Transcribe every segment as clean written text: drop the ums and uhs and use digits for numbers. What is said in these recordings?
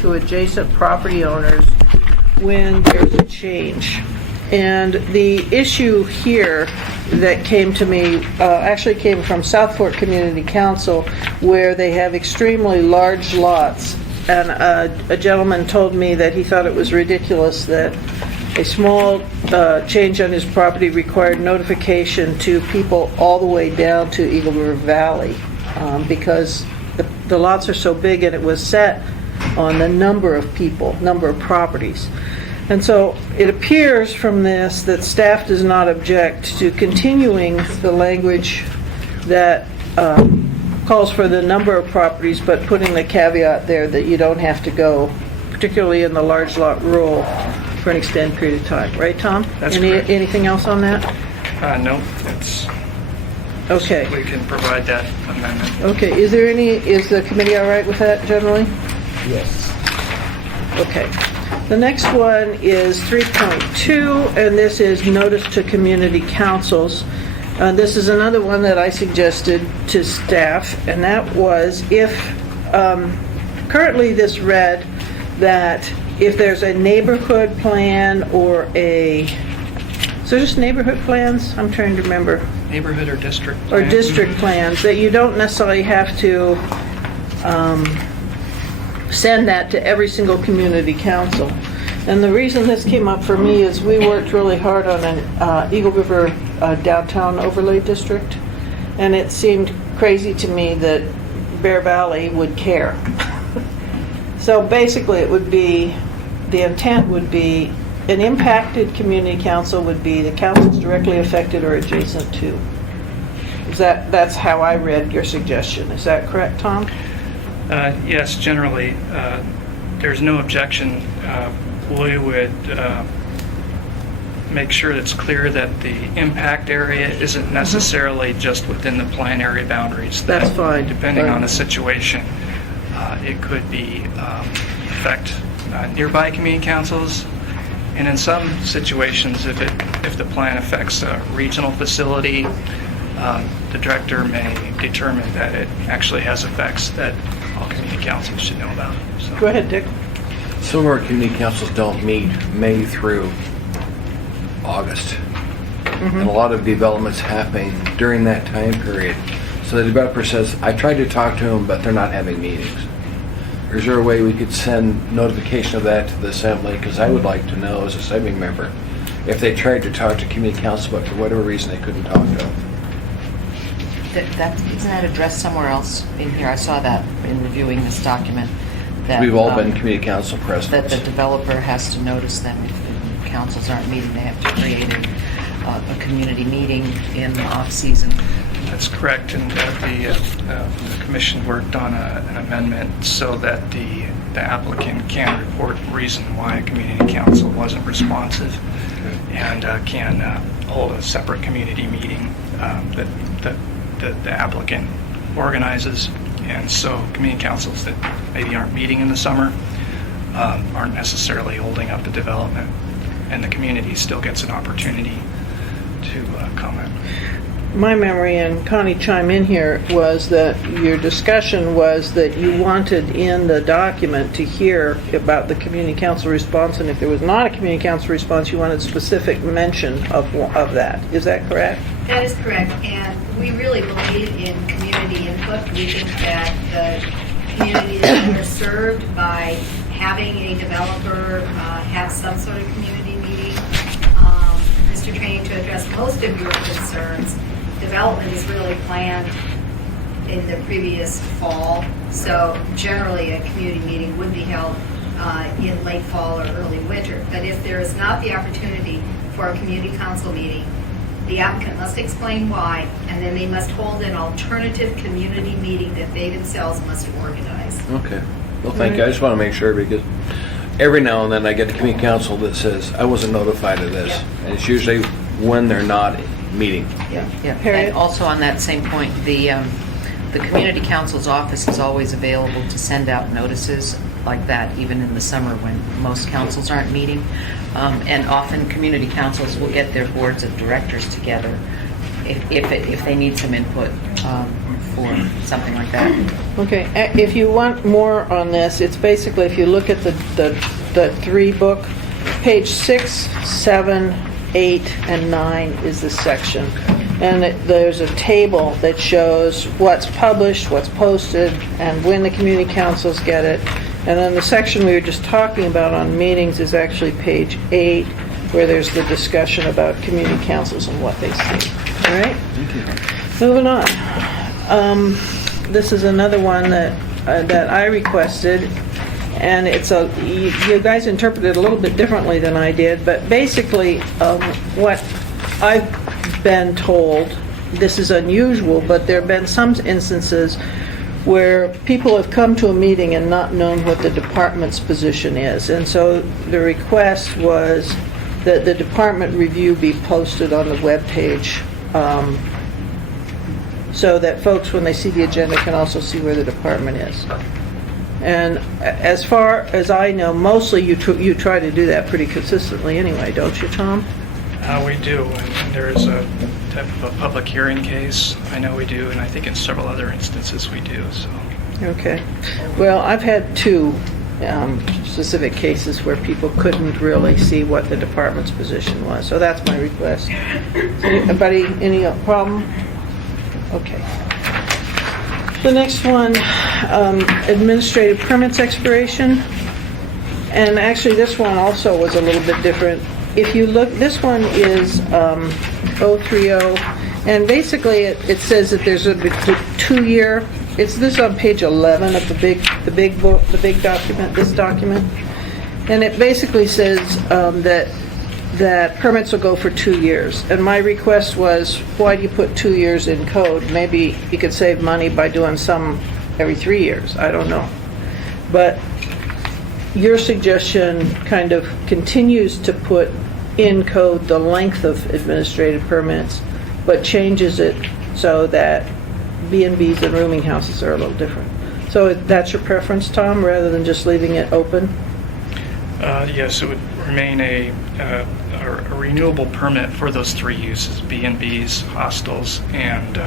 to adjacent property owners when there's a change. And the issue here that came to me actually came from South Fork Community Council, where they have extremely large lots. And a gentleman told me that he thought it was ridiculous that a small change on his property required notification to people all the way down to Eagle River Valley, because the lots are so big, and it was set on the number of people, number of properties. And so it appears from this that staff does not object to continuing the language that calls for the number of properties, but putting the caveat there that you don't have to go, particularly in the large lot rule, for an extended period of time. Right, Tom? That's correct. Anything else on that? No, it's... Okay. We can provide that amendment. Okay, is the committee all right with that generally? Yes. Okay. The next one is 3.2, and this is notice to community councils. This is another one that I suggested to staff, and that was if, currently this read that if there's a neighborhood plan or so just neighborhood plans? I'm trying to remember. Neighborhood or district Or plan? district plans, that you don't necessarily have to send that to every single community council. And the reason this came up for me is we worked really hard on an Eagle River downtown overlay district, and it seemed crazy to me that Bear Valley would care. So basically it would be, the intent would be, an impacted community council would be the councils directly affected or adjacent to. That's how I read your suggestion. Is that correct, Tom? Yes, generally, there's no objection. We would make sure it's clear that the impact area isn't necessarily just within the plan area boundaries. That's That, fine. depending Fine. on the situation, it could be affect nearby community councils, and in some situations, if the plan affects a regional facility, the director may determine that it actually has effects that all community councils should know about. So. Go ahead, Dick. Some of our community councils don't meet May through August. And a lot of developments happening during that time period. So the developer says, I tried to talk to them, but they're not having meetings. Is there a way we could send notification of that to the assembly? Because I would like to know, as a assembly member, if they tried to talk to community council, but for whatever reason they couldn't talk to them. Isn't that addressed somewhere else in here? I saw that in reviewing this document. That, We've all been community council presidents. That the developer has to notice them if the councils aren't meeting. They have to create a community meeting in the off-season. That's correct, and the commission worked on an amendment so that the applicant can report the reason why a community council wasn't responsive, and can hold a separate community meeting that the applicant organizes. And so community councils that maybe aren't meeting in the summer aren't necessarily holding up the development, and the community still gets an opportunity to comment. My memory, and Connie chime in here, was that your discussion was that you wanted in the document to hear about the community council response, and if there was not a community council response, you wanted specific mention of that. Is that correct? That is correct, and we really believe in community input. We think that the communities that are served by having a developer have some sort of community meeting. Mr. Trainee, to address most of your concerns, development is really planned in the previous fall, so generally a community meeting would be held in late fall or early winter. But if there is not the opportunity for a community council meeting, the applicant must explain why, and then they must hold an alternative community meeting that they themselves must organize. Okay. Well, thank you. I just want to make sure, because every now and then I get a community council that says, I wasn't notified of this. Yeah. And it's usually when they're not meeting. Yeah. Harriet? And also on that same point, the community council's office is always available to send out notices like that, even in the summer when most councils aren't meeting. And often community councils will get their boards of directors together if they need some input for something like that. Okay, if you want more on this, it's basically, if you look at the three book, page 6, 7, 8, and 9 is the section. And there's a table that shows what's published, what's posted, and when the community councils get it. And then the section we were just talking about on meetings is actually page 8, where there's the discussion about community councils and what they see. All right? Moving on. This is another one that I requested, and you guys interpreted it a little bit differently than I did, but basically, what I've been told, this is unusual, but there have been some instances where people have come to a meeting and not known what the department's position is. And so the request was that the department review be posted on the webpage, so that folks, when they see the agenda, can also see where the department is. And as far as I know, mostly you try to do that pretty consistently anyway, don't you, Tom? We do, and there is a type of a public hearing case. I know we do, and I think in several other instances we do, so. Okay. Well, I've had two specific cases where people couldn't really see what the department's position was. So that's my request. Anybody, any problem? Okay. The next one, administrative permits expiration. And actually, this one also was a little bit different. If you look, this one is 030, and basically it says that there's a 2-year. It's this on page 11 of the big book, the big document, this document, and it basically says that permits will go for 2 years. And my request was, why do you put 2 years in code? Maybe you could save money by doing some every 3 years. I don't know, but your suggestion kind of continues to put in code the length of administrative permits, but changes it so that B&Bs and rooming houses are a little different. So that's your preference, Tom, rather than just leaving it open? Yes, it would remain a renewable permit for those 3 uses, B&Bs, hostels, and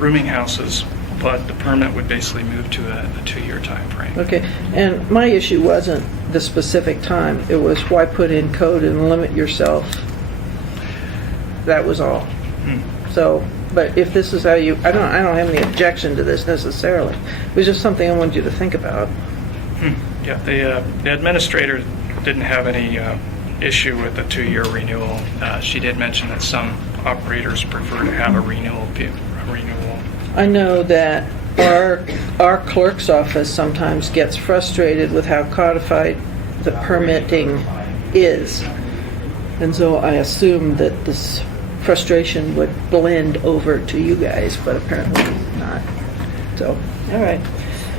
rooming houses, but the permit would basically move to a 2-year time frame. Okay, and my issue wasn't the specific time, it was why put in code and limit yourself? That was all. So, but if this is how you, I don't have any objection to this necessarily. It was just something I wanted you to think about. Yeah, the administrator didn't have any issue with the 2-year renewal. She did mention that some operators prefer to have a renewal. I know that our clerk's office sometimes gets frustrated with how codified the permitting is. And so I assumed that this frustration would blend over to you guys, but apparently not. So, all right.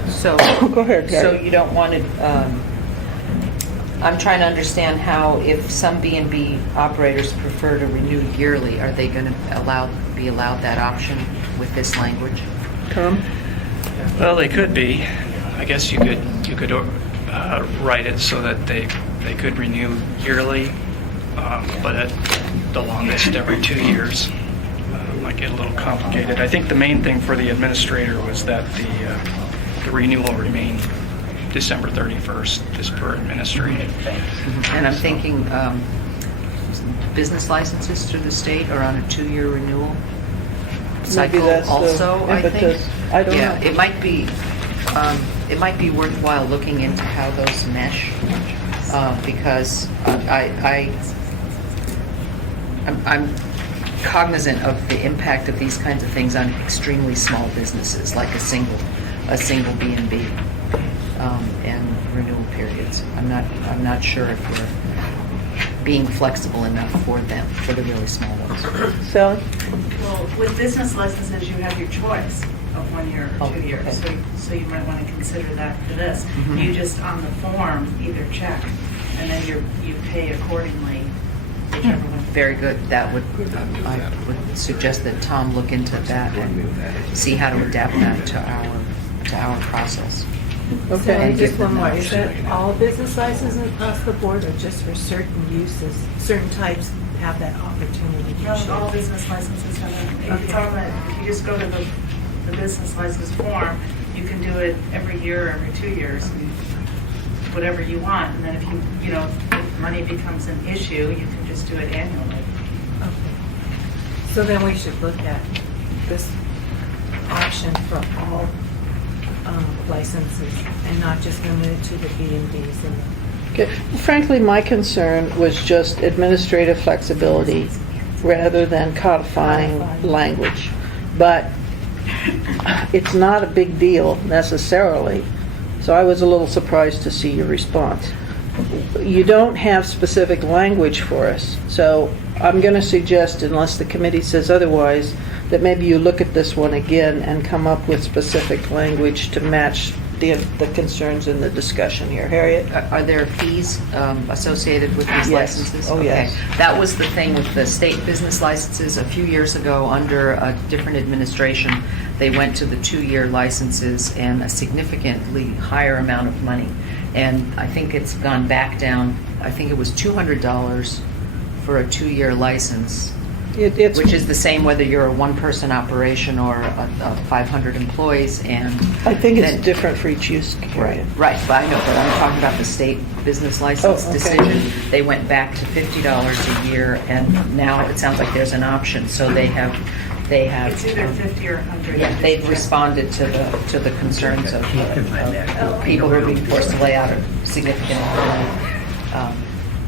So, Go ahead, so Patty. you don't want to, I'm trying to understand how, if some B&B operators prefer to renew yearly, are they going to be allowed that option with this language? Tom? Well, they could be. I guess you could write it so that they could renew yearly, but at the longest every 2 years. Might get a little complicated. I think the main thing for the administrator was that the renewal remained December 31st, as per administrative. And I'm thinking business licenses through the state are on a 2-year renewal cycle that's the also, I think. impetus. I don't Yeah, know. it might be worthwhile looking into how those mesh, because I'm cognizant of the impact of these kinds of things on extremely small businesses, like a single B&B, and renewal periods. I'm not sure if we're being flexible enough for them, for the really small ones. Sally? Well, with business licenses, you have your choice of 1 year or 2 years, Okay. so you might want to consider that for this. Mhm. You just, on the form, either check, and then you pay accordingly, whichever one. Very good. That would, I would suggest that Tom look into that and see how to adapt that to our process. Okay. And give Just them one more, that is option. that all business licenses across the board or just for certain uses, certain types have that opportunity? No, all business licenses have it. It's Okay. on the, if you just go to the the business license form, you can do it every year, or every 2 years, and whatever you want. And then if if money becomes an issue, you can just do it annually. Okay. So then we should look at this option for all licenses and not just limited to the B&Ds and Okay. Frankly, my concern was just administrative flexibility rather than codifying language. But it's not a big deal necessarily, so I was a little surprised to see your response. You don't have specific language for us, so I'm going to suggest, unless the committee says otherwise, that maybe you look at this one again and come up with specific language to match the concerns in the discussion here. Harriet? Are there fees associated with these Yes. licenses? Oh, yes. Okay. That was the thing with the state business licenses a few years ago under a different administration. They went to the 2-year licenses and a significantly higher amount of money. And I think it's gone back down. I think it was $200 for a 2-year license, It's which is the same whether you're a one-person operation or a 500 employees. And I think it's then- different for each use area. Right, but I know, but I'm talking about the state business license Oh, okay. decision. They went back to $50 a year, and now it sounds like there's an option, so they have. It's either 50 or 100. Yeah, they've responded to the concerns of people who are being forced to lay out a significant amount of money,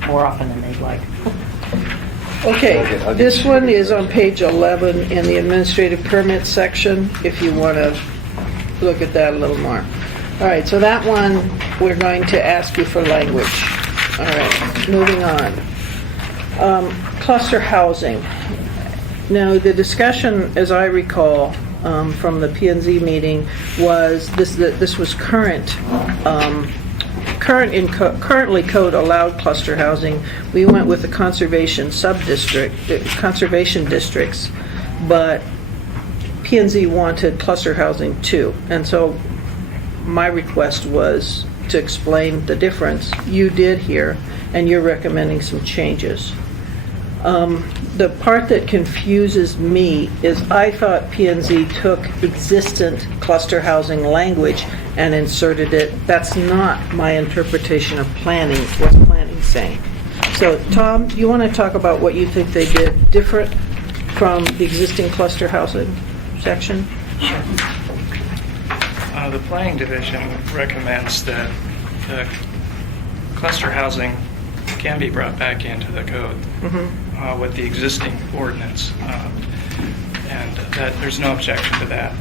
more often than they'd like. Okay, this one is on page 11 in the administrative permit section, if you want to look at that a little more. All right, so that one, we're going to ask you for language. All right, moving on. Cluster housing. Now, the discussion, as I recall, from the P&Z meeting, was this was currently code allowed cluster housing. We went with the conservation conservation districts, but P&Z wanted cluster housing too. And so my request was to explain the difference. You did here, and you're recommending some changes. The part that confuses me is I thought P&Z took existent cluster housing language and inserted it. That's not my interpretation of planning, what planning's saying. So, Tom, do you want to talk about what you think they did different from the existing cluster housing section? The Planning Division recommends that the cluster housing can be brought back into the code with the existing ordinance, and that there's no objection to that.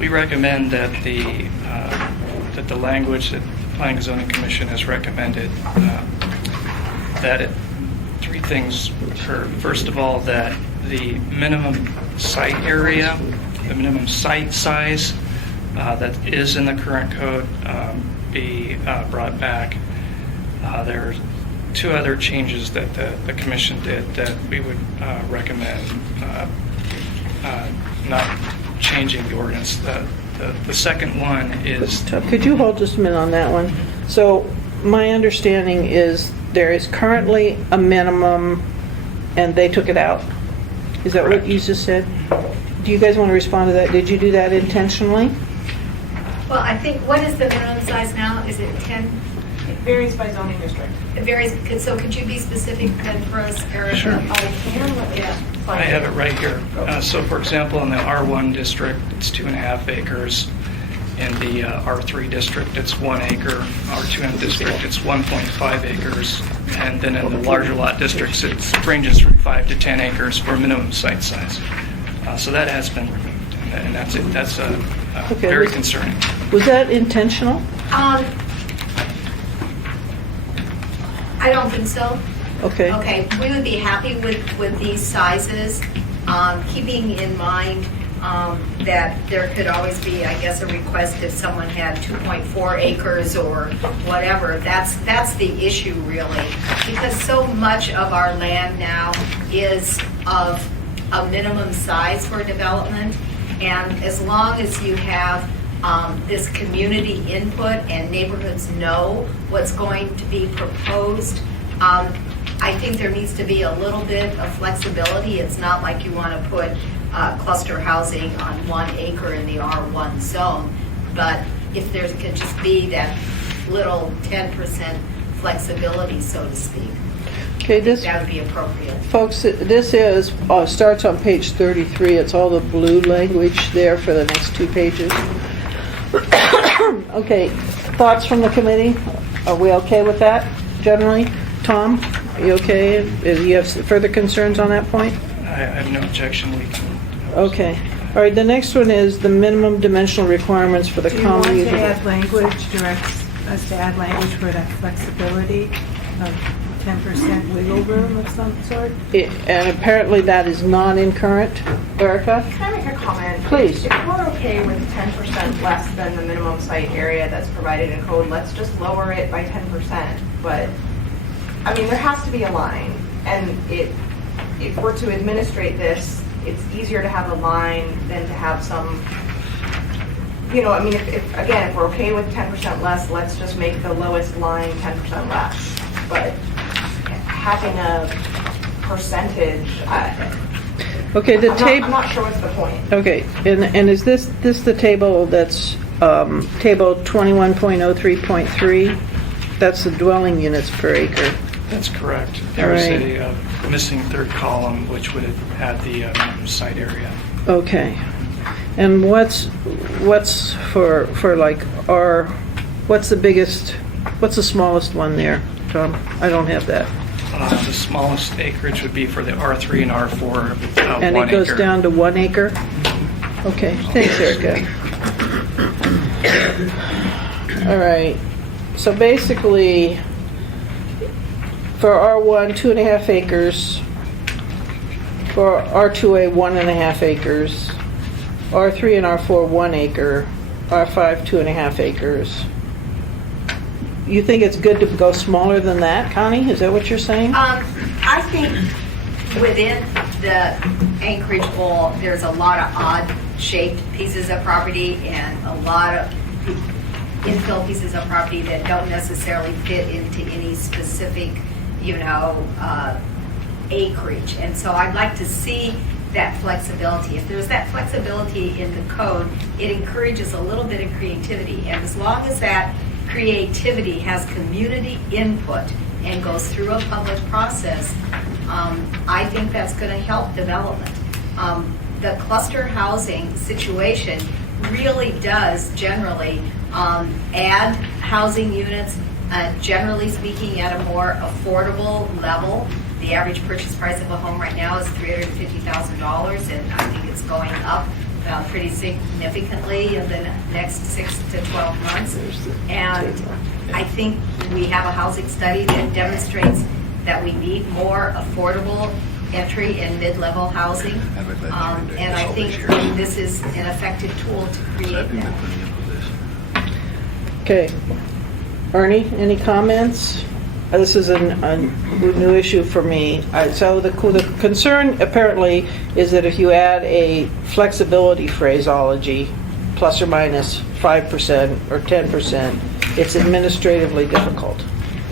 We recommend that the language that the Planning and Zoning Commission has recommended, three things occur. First of all, that the minimum site area, the minimum site size that is in the current code be brought back. There are two other changes that the commission did that we would recommend not changing the ordinance. The second one is... Could you hold just a minute on that one? So my understanding is there is currently a minimum, and they took it out. Is that what Correct. you just said? Do you guys want to respond to that? Did you do that intentionally? Well, I think, what is the minimum size now? Is it 10? It varies by zoning district. It varies, so could you be specific then for us, Erica? Sure. Yeah. I have it right here. So for example, in the R1 district, it's 2.5 acres. In the R3 district, it's 1 acre. R2M district, it's 1.5 acres. And then in the larger lot districts, it ranges from 5 to 10 acres for minimum site size. So that has been removed, and that's it. That's Okay, very was- concerning. Was that intentional? I don't think so. Okay. Okay, we would be happy with these sizes, keeping in mind that there could always be, I guess, a request if someone had 2.4 acres or whatever. That's the issue really, because so much of our land now is of a minimum size for development, and as long as you have this community input and neighborhoods know what's going to be proposed, I think there needs to be a little bit of flexibility. It's not like you want to put cluster housing on 1 acre in the R1 zone. But if there could just be that little 10% flexibility, so to speak, Okay, this, that would be appropriate. folks, this is, starts on page 33. It's all the blue language there for the next 2 pages. Okay, thoughts from the committee? Are we okay with that generally? Tom, are you okay? You have further concerns on that point? I have no objection. We can. Okay. All right, the next one is the minimum dimensional requirements for the Do you want common to usable. add language, direct us to add language for that flexibility of 10% wiggle room of some sort? And apparently that is not in current. Erica? Can I make a comment? Please. If we're okay with 10% less than the minimum site area that's provided in code, let's just lower it by 10%. But, I mean, there has to be a line. And if we're to administrate this, it's easier to have a line than to have some, you know, I mean, if we're okay with 10% less, let's just make the lowest line 10% less. But having a percentage, Okay, the I'm table. not sure what's the point. Okay, and is this the table that's table 21.03.3? That's the dwelling units per acre. That's correct. There's Right. a missing third column, which would add the site area. Okay. And what's for like what's the biggest, what's the smallest one there, Tom? I don't have that. The smallest acreage would be for the R3 and R4, And 1 it goes acre. down to 1 acre? Okay, thanks, Erica. All right, so basically, for R1, 2.5 acres, for R2A, 1.5 acres, R3 and R4, 1 acre, R5, 2.5 acres. You think it's good to go smaller than that, Connie? Is that what you're saying? I think within the acreage goal, there's a lot of odd-shaped pieces of property and a lot of infill pieces of property that don't necessarily fit into any specific, acreage. And so I'd like to see that flexibility. If there's that flexibility in the code, it encourages a little bit of creativity. And as long as that creativity has community input and goes through a public process, I think that's going to help development. The cluster housing situation really does generally add housing units, generally speaking, at a more affordable level. The average purchase price of a home right now is $350,000, and I think it's going up pretty significantly in the next 6 to 12 months. And I think we have a housing study that demonstrates that we need more affordable entry and mid-level housing. And I think this is an effective tool to create that. Okay. Ernie, any comments? This is a new issue for me. So the concern apparently is that if you add a flexibility phraseology, plus or minus 5% or 10%, it's administratively difficult.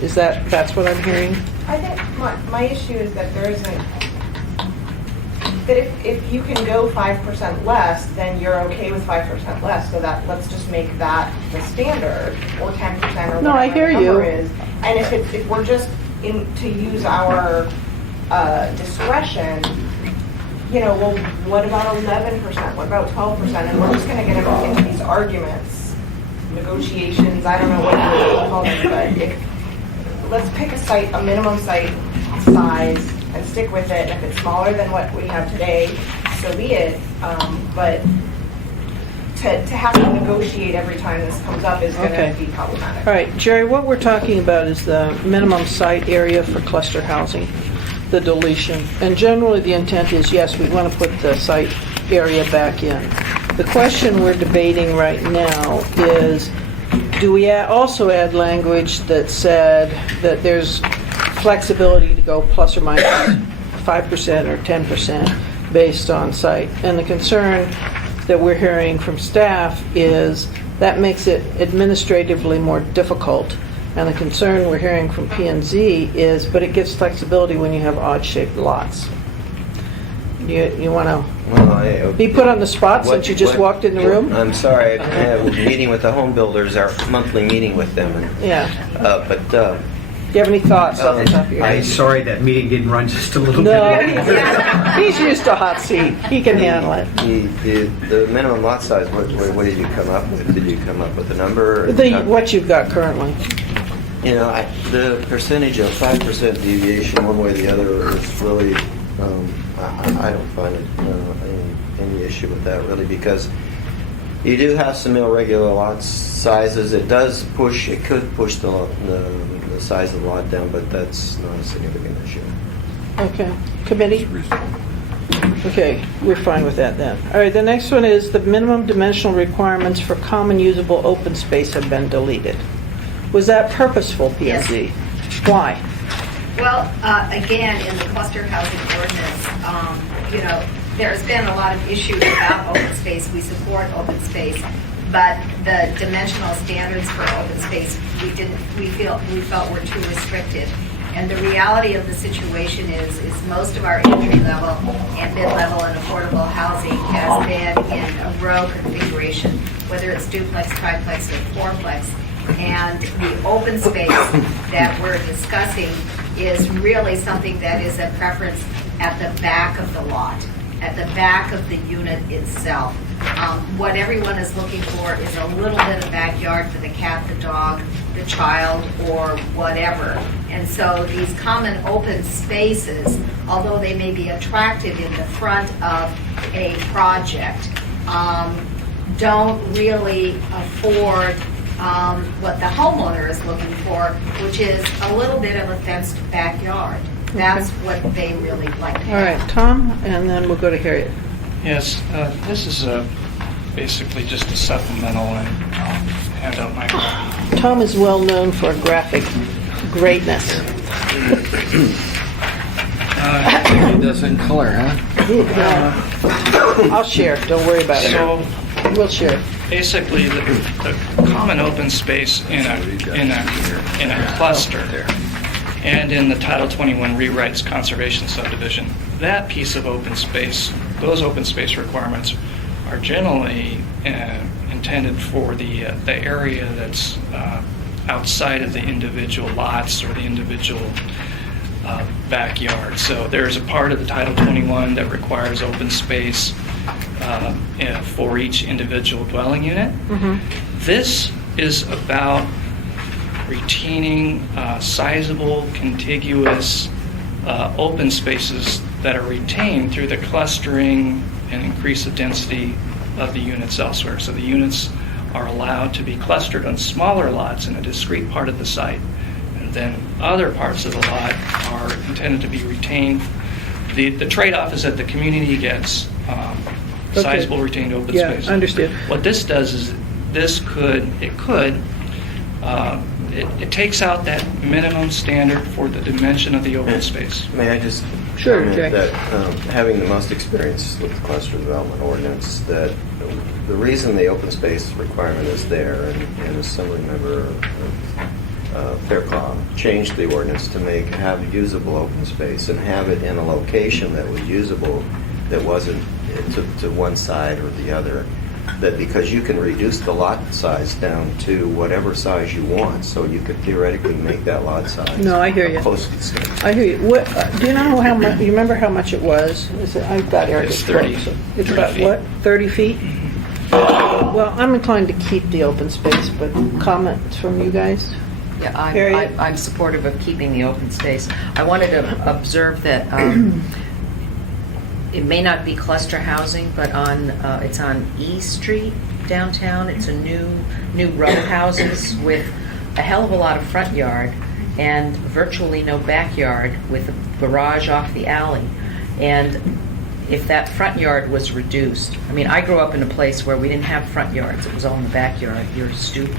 That's what I'm hearing? I think my issue is that there isn't, that if you can go 5% less, then you're okay with 5% less, so that, let's just make that the standard, or 10% or No, I whatever hear the you. number is. And if we're just to use our discretion, well, what about 11%? What about 12%? And we're just gonna get into these arguments, negotiations, I don't know what you would call them, but let's pick a minimum site size and stick with it. If it's smaller than what we have today, so be it. But to have to negotiate every time this comes up is going Okay. to be problematic. All right, Jerry, what we're talking about is the minimum site area for cluster housing, the deletion. And generally, the intent is, yes, we want to put the site area back in. The question we're debating right now is, do we also add language that said that there's flexibility to go plus or minus 5% or 10% based on site? And the concern that we're hearing from staff is that makes it administratively more difficult. And the concern we're hearing from P&Z is, but it gives flexibility when you have odd-shaped lots. You want to Well, I... be put on the spot since you just walked in the room? I'm sorry, I have a meeting with the home builders, our monthly meeting with them, and, Yeah. but, Do you have any thoughts off the top of your I'm head? sorry that meeting didn't run just a little No, bit. he's used to hot seat. He can handle it. the minimum lot size, what did you come up with? Did you come up with a number? What you've got currently. You know, the percentage of 5% deviation one way or the other is really, I don't find any issue with that really, because you do have some irregular lot sizes. It could push the size of the lot down, but that's not a significant issue. Okay. Committee? Okay, we're fine with that then. All right, the next one is the minimum dimensional requirements for common usable open space have been deleted. Was that purposeful, PMG? Why? Well, again, in the cluster housing ordinance, there's been a lot of issues about open space. We support open space, but the dimensional standards for open space, we felt were too restrictive. And the reality of the situation is most of our entry level and mid-level and affordable housing has been in a row configuration, whether it's duplex, triplex, or fourplex. And the open space that we're discussing is really something that is a preference at the back of the lot, at the back of the unit itself. What everyone is looking for is a little bit of backyard for the cat, the dog, the child, or whatever. And so these common open spaces, although they may be attractive in the front of a project, don't really afford what the homeowner is looking for, which is a little bit of a fenced backyard. That's what they really like to All have. right, Tom, and then we'll go to Harriet. Yes, this is basically just a supplemental, and I'll hand out my copy. Tom is well known for graphic greatness. He does it in color, huh? I'll share, don't worry about it. So We'll share. basically, the common open space in a cluster and in the Title 21 rewrites conservation subdivision, that piece of open space, those open space requirements are generally intended for the area that's outside of the individual lots or the individual backyard. So there's a part of the Title 21 that requires open space for each individual dwelling unit. This is about retaining sizable, contiguous open spaces that are retained through the clustering and increase of density of the units elsewhere. So the units are allowed to be clustered on smaller lots in a discrete part of the site, and then other parts of the lot are intended to be retained. The trade-off is that the community gets sizable retained open space. Yeah, understood. What this does is it takes out that minimum standard for the dimension of the open space. May I just Sure, comment Jay. that having the most experience with the cluster development ordinance, that the reason the open space requirement is there, and Assembly Member Fairclough changed the ordinance to have usable open space and have it in a location that was usable, that wasn't to one side or the other. That because you can reduce the lot size down to whatever size you want, so you could theoretically make that lot size. No, I hear you. Close to the same. I hear you. What, do you know how much, you remember how much it was? I've got Eric's It's 30 quote, so It's 30 about, feet. what, 30 feet? Well, I'm inclined to keep the open space, but comments from you guys? Yeah, Harriet? I'm supportive of keeping the open space. I wanted to observe that it may not be cluster housing, but it's on E Street downtown. It's a new row of houses with a hell of a lot of front yard and virtually no backyard, with a garage off the alley. And if that front yard was reduced, I mean, I grew up in a place where we didn't have front yards. It was all in the backyard. Your stoop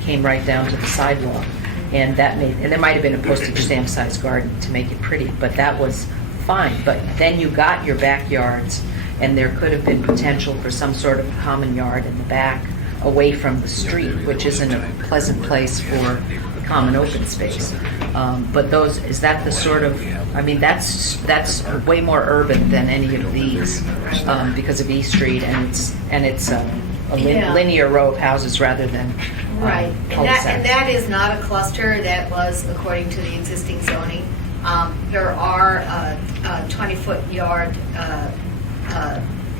came right down to the sidewalk. And there might have been a postage stamp sized garden to make it pretty, but that was fine. But then you got your backyards, and there could have been potential for some sort of common yard in the back away from the street, which isn't a pleasant place for common open space. But those, is that the sort of, I mean, that's way more urban than any of these because of East Street, and it's a Yeah. linear row of houses rather than Right, and cul-de-sacs. that is not a cluster, that was according to the existing zoning. There are 20-foot yard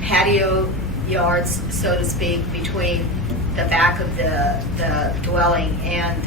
patio yards, so to speak, between the back of the dwelling and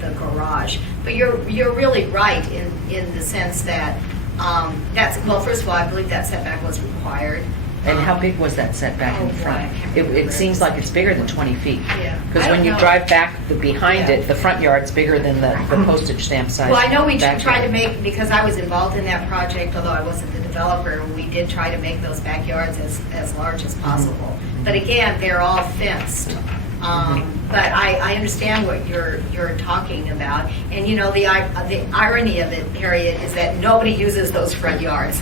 the garage. But you're really right in the sense that well, first of all, I believe that setback was required. And how big was that setback in Oh, the boy, front? I can't It remember. seems like it's bigger than 20 feet. Yeah. Because I when don't you know. drive back behind Yeah. it, the front yard's bigger than the postage stamp size. Well, I know we backyard. tried to make, because I was involved in that project, although I wasn't the developer, we did try to make those backyards as large as possible. But again, they're all fenced. But I understand what you're talking about. And you know, the irony of it, Harriet, is that nobody uses those front yards.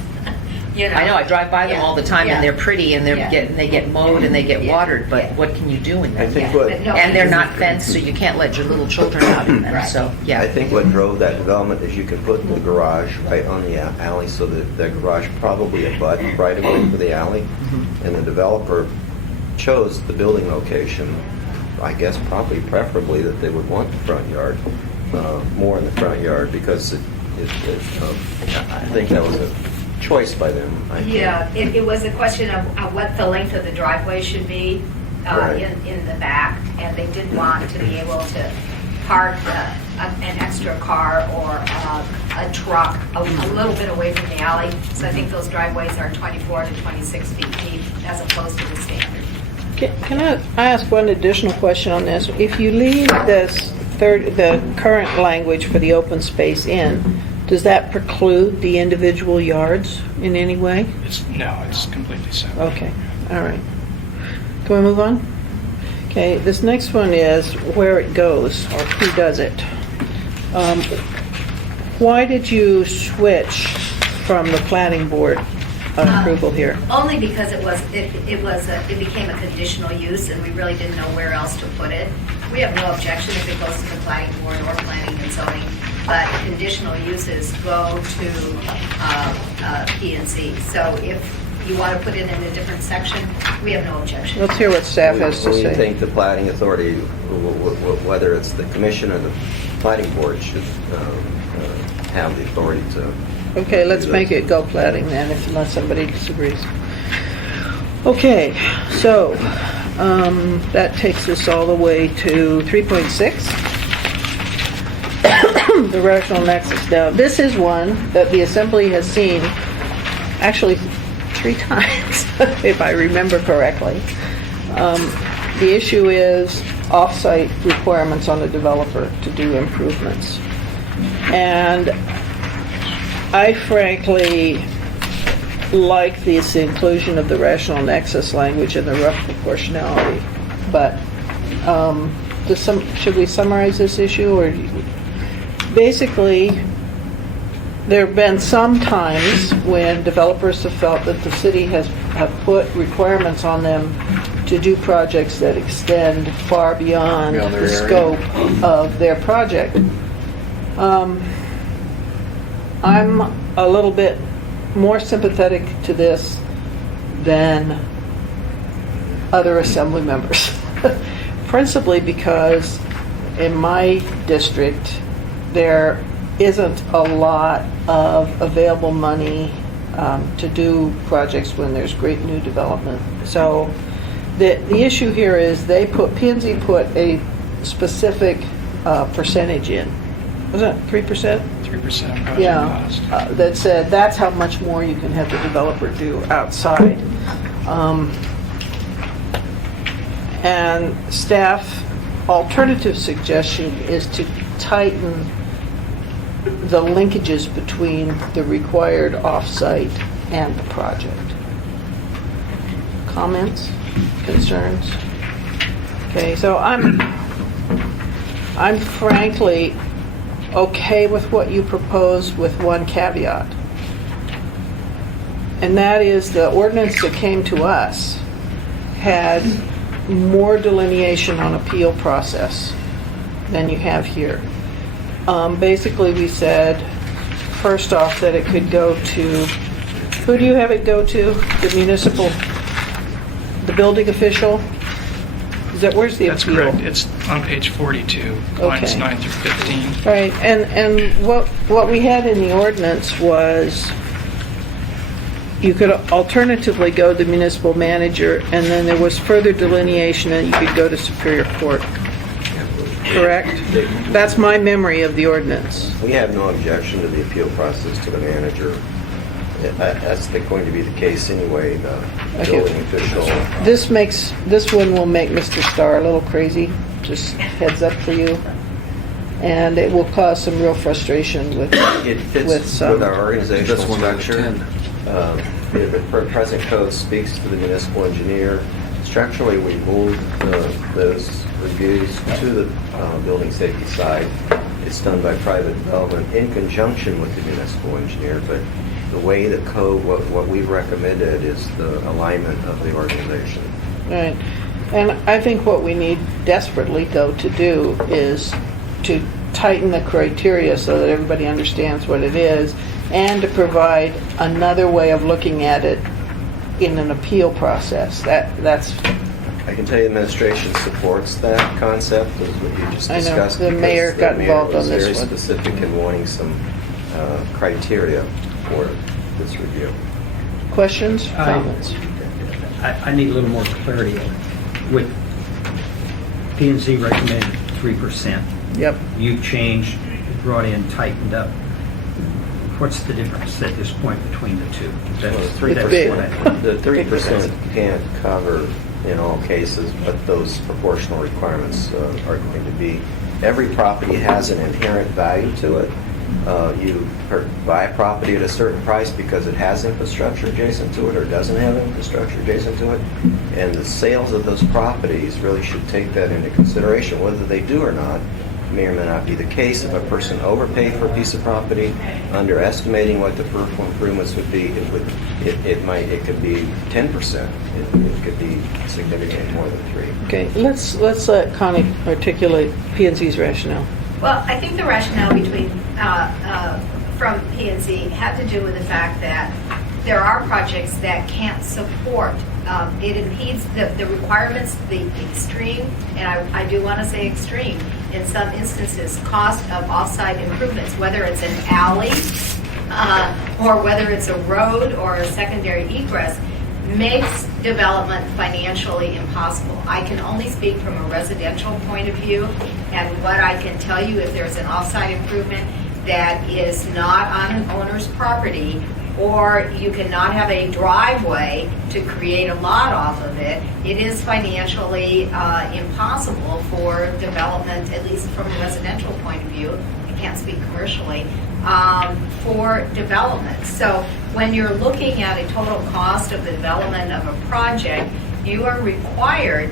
You know? I know, I drive by them Yeah. all the time, Yeah. and they're pretty, and Yeah. they get mowed and they get Yeah. watered, but Yeah. what can you do in I them? think Yeah, what, but no- And they're not fenced, so you can't let your little children out in them, Right. so, yeah. I think what drove that development is you can put the garage right on the alley, so that the garage probably abut right away to the alley. And the developer chose the building location, I guess probably preferably that they would want the front yard, more in the front yard, because I think that was a choice by them. I think. Yeah, it was a question of what the length of the driveway should be Right. in the back, and they did want to be able to park an extra car or a truck a little bit away from the alley. So I think those driveways are 24 to 26 feet deep as opposed to the standard. Can I ask one additional question on this? If you leave the current language for the open space in, does that preclude the individual yards in any way? No, it's completely separate. Okay, all right. Can we move on? Okay, this next one is where it goes, or who does it. Why did you switch from the planning board approval here? Only because it became a conditional use, and we really didn't know where else to put it. We have no objection if it goes to the planning board or planning and zoning, but conditional uses go to P&Z. So if you want to put it in a different section, we have no objection. Let's hear what staff has to We say. think the planning authority, whether it's the commission or the planning board, should have the authority to. Okay, let's make it go plating then, unless somebody disagrees. Okay, so that takes us all the way to 3.6. The rational nexus. Now, this is one that the Assembly has seen actually 3 times, if I remember correctly. The issue is off-site requirements on the developer to do improvements. And I frankly like this inclusion of the rational nexus language and the rough proportionality, but should we summarize this issue? Or basically, there have been some times when developers have felt that the city have put requirements on them to do projects that extend far beyond Beyond their the area. scope of their project. I'm a little bit more sympathetic to this than other assembly members. Principally because in my district, there isn't a lot of available money to do projects when there's great new development. So the issue here is P&Z put a specific percentage in. Was that 3%? 3% project Yeah, cost. that said that's how much more you can have the developer do outside. And staff alternative suggestion is to tighten the linkages between the required off-site and the project. Comments, concerns? Okay, so I'm frankly okay with what you propose with one caveat. And that is the ordinance that came to us had more delineation on appeal process than you have here. Basically, we said, first off, that it could go to, who do you have it go to? The municipal, the building official? Is that, where's the That's appeal? correct. It's on page 42, lines Okay. 9 through 15. Right, and what we had in the ordinance was you could alternatively go to the municipal manager, and then there was further delineation that you could go to Superior Court. Correct? That's my memory of the ordinance. We have no objection to the appeal process to the manager. That's going to be the case anyway, the Okay. building official. This one will make Mr. Starr a little crazy, just heads up for you. And it will cause some real frustration with It fits with with some. our organizational That's one out of structure. 10. The present code speaks to the municipal engineer. Structurally, we moved those reviews to the building safety side. It's done by private development in conjunction with the municipal engineer, but the way the code, what we've recommended is the alignment of the organization. Right. And I think what we need desperately, though, to do is to tighten the criteria so that everybody understands what it is, and to provide another way of looking at it in an appeal process. That's, I can tell you the administration supports that concept, as what you just I know. discussed. The because mayor got involved on this was one. very specific in wanting some criteria for this review. questions, comments? I need a little more clarity. With P and Z recommended 3%, Yep. you changed, brought in, tightened up. What's the difference at this point between the two? That's Well, big. what I- The 3% can't cover in all cases, but those proportional requirements are going to be. Every property has an inherent value to it. You buy a property at a certain price because it has infrastructure adjacent to it or doesn't have infrastructure adjacent to it. And the sales of those properties really should take that into consideration. Whether they do or not may or may not be the case. If a person overpaid for a piece of property, underestimating what the peripheral improvements would be, it could be 10%. It could be significantly more than 3. Okay, let's let Connie articulate P and Z's rationale. Well, I think the rationale from P&Z had to do with the fact that there are projects that can't support, it impedes the requirements, the extreme, and I do want to say extreme, in some instances, cost of off-site improvements, whether it's an alley or whether it's a road or a secondary egress, makes development financially impossible. I can only speak from a residential point of view, and what I can tell you, if there's an off-site improvement that is not on an owner's property, or you cannot have a driveway to create a lot off of it, it is financially impossible for development, at least from a residential point of view. I can't speak commercially, for development. So when you're looking at a total cost of the development of a project, you are required,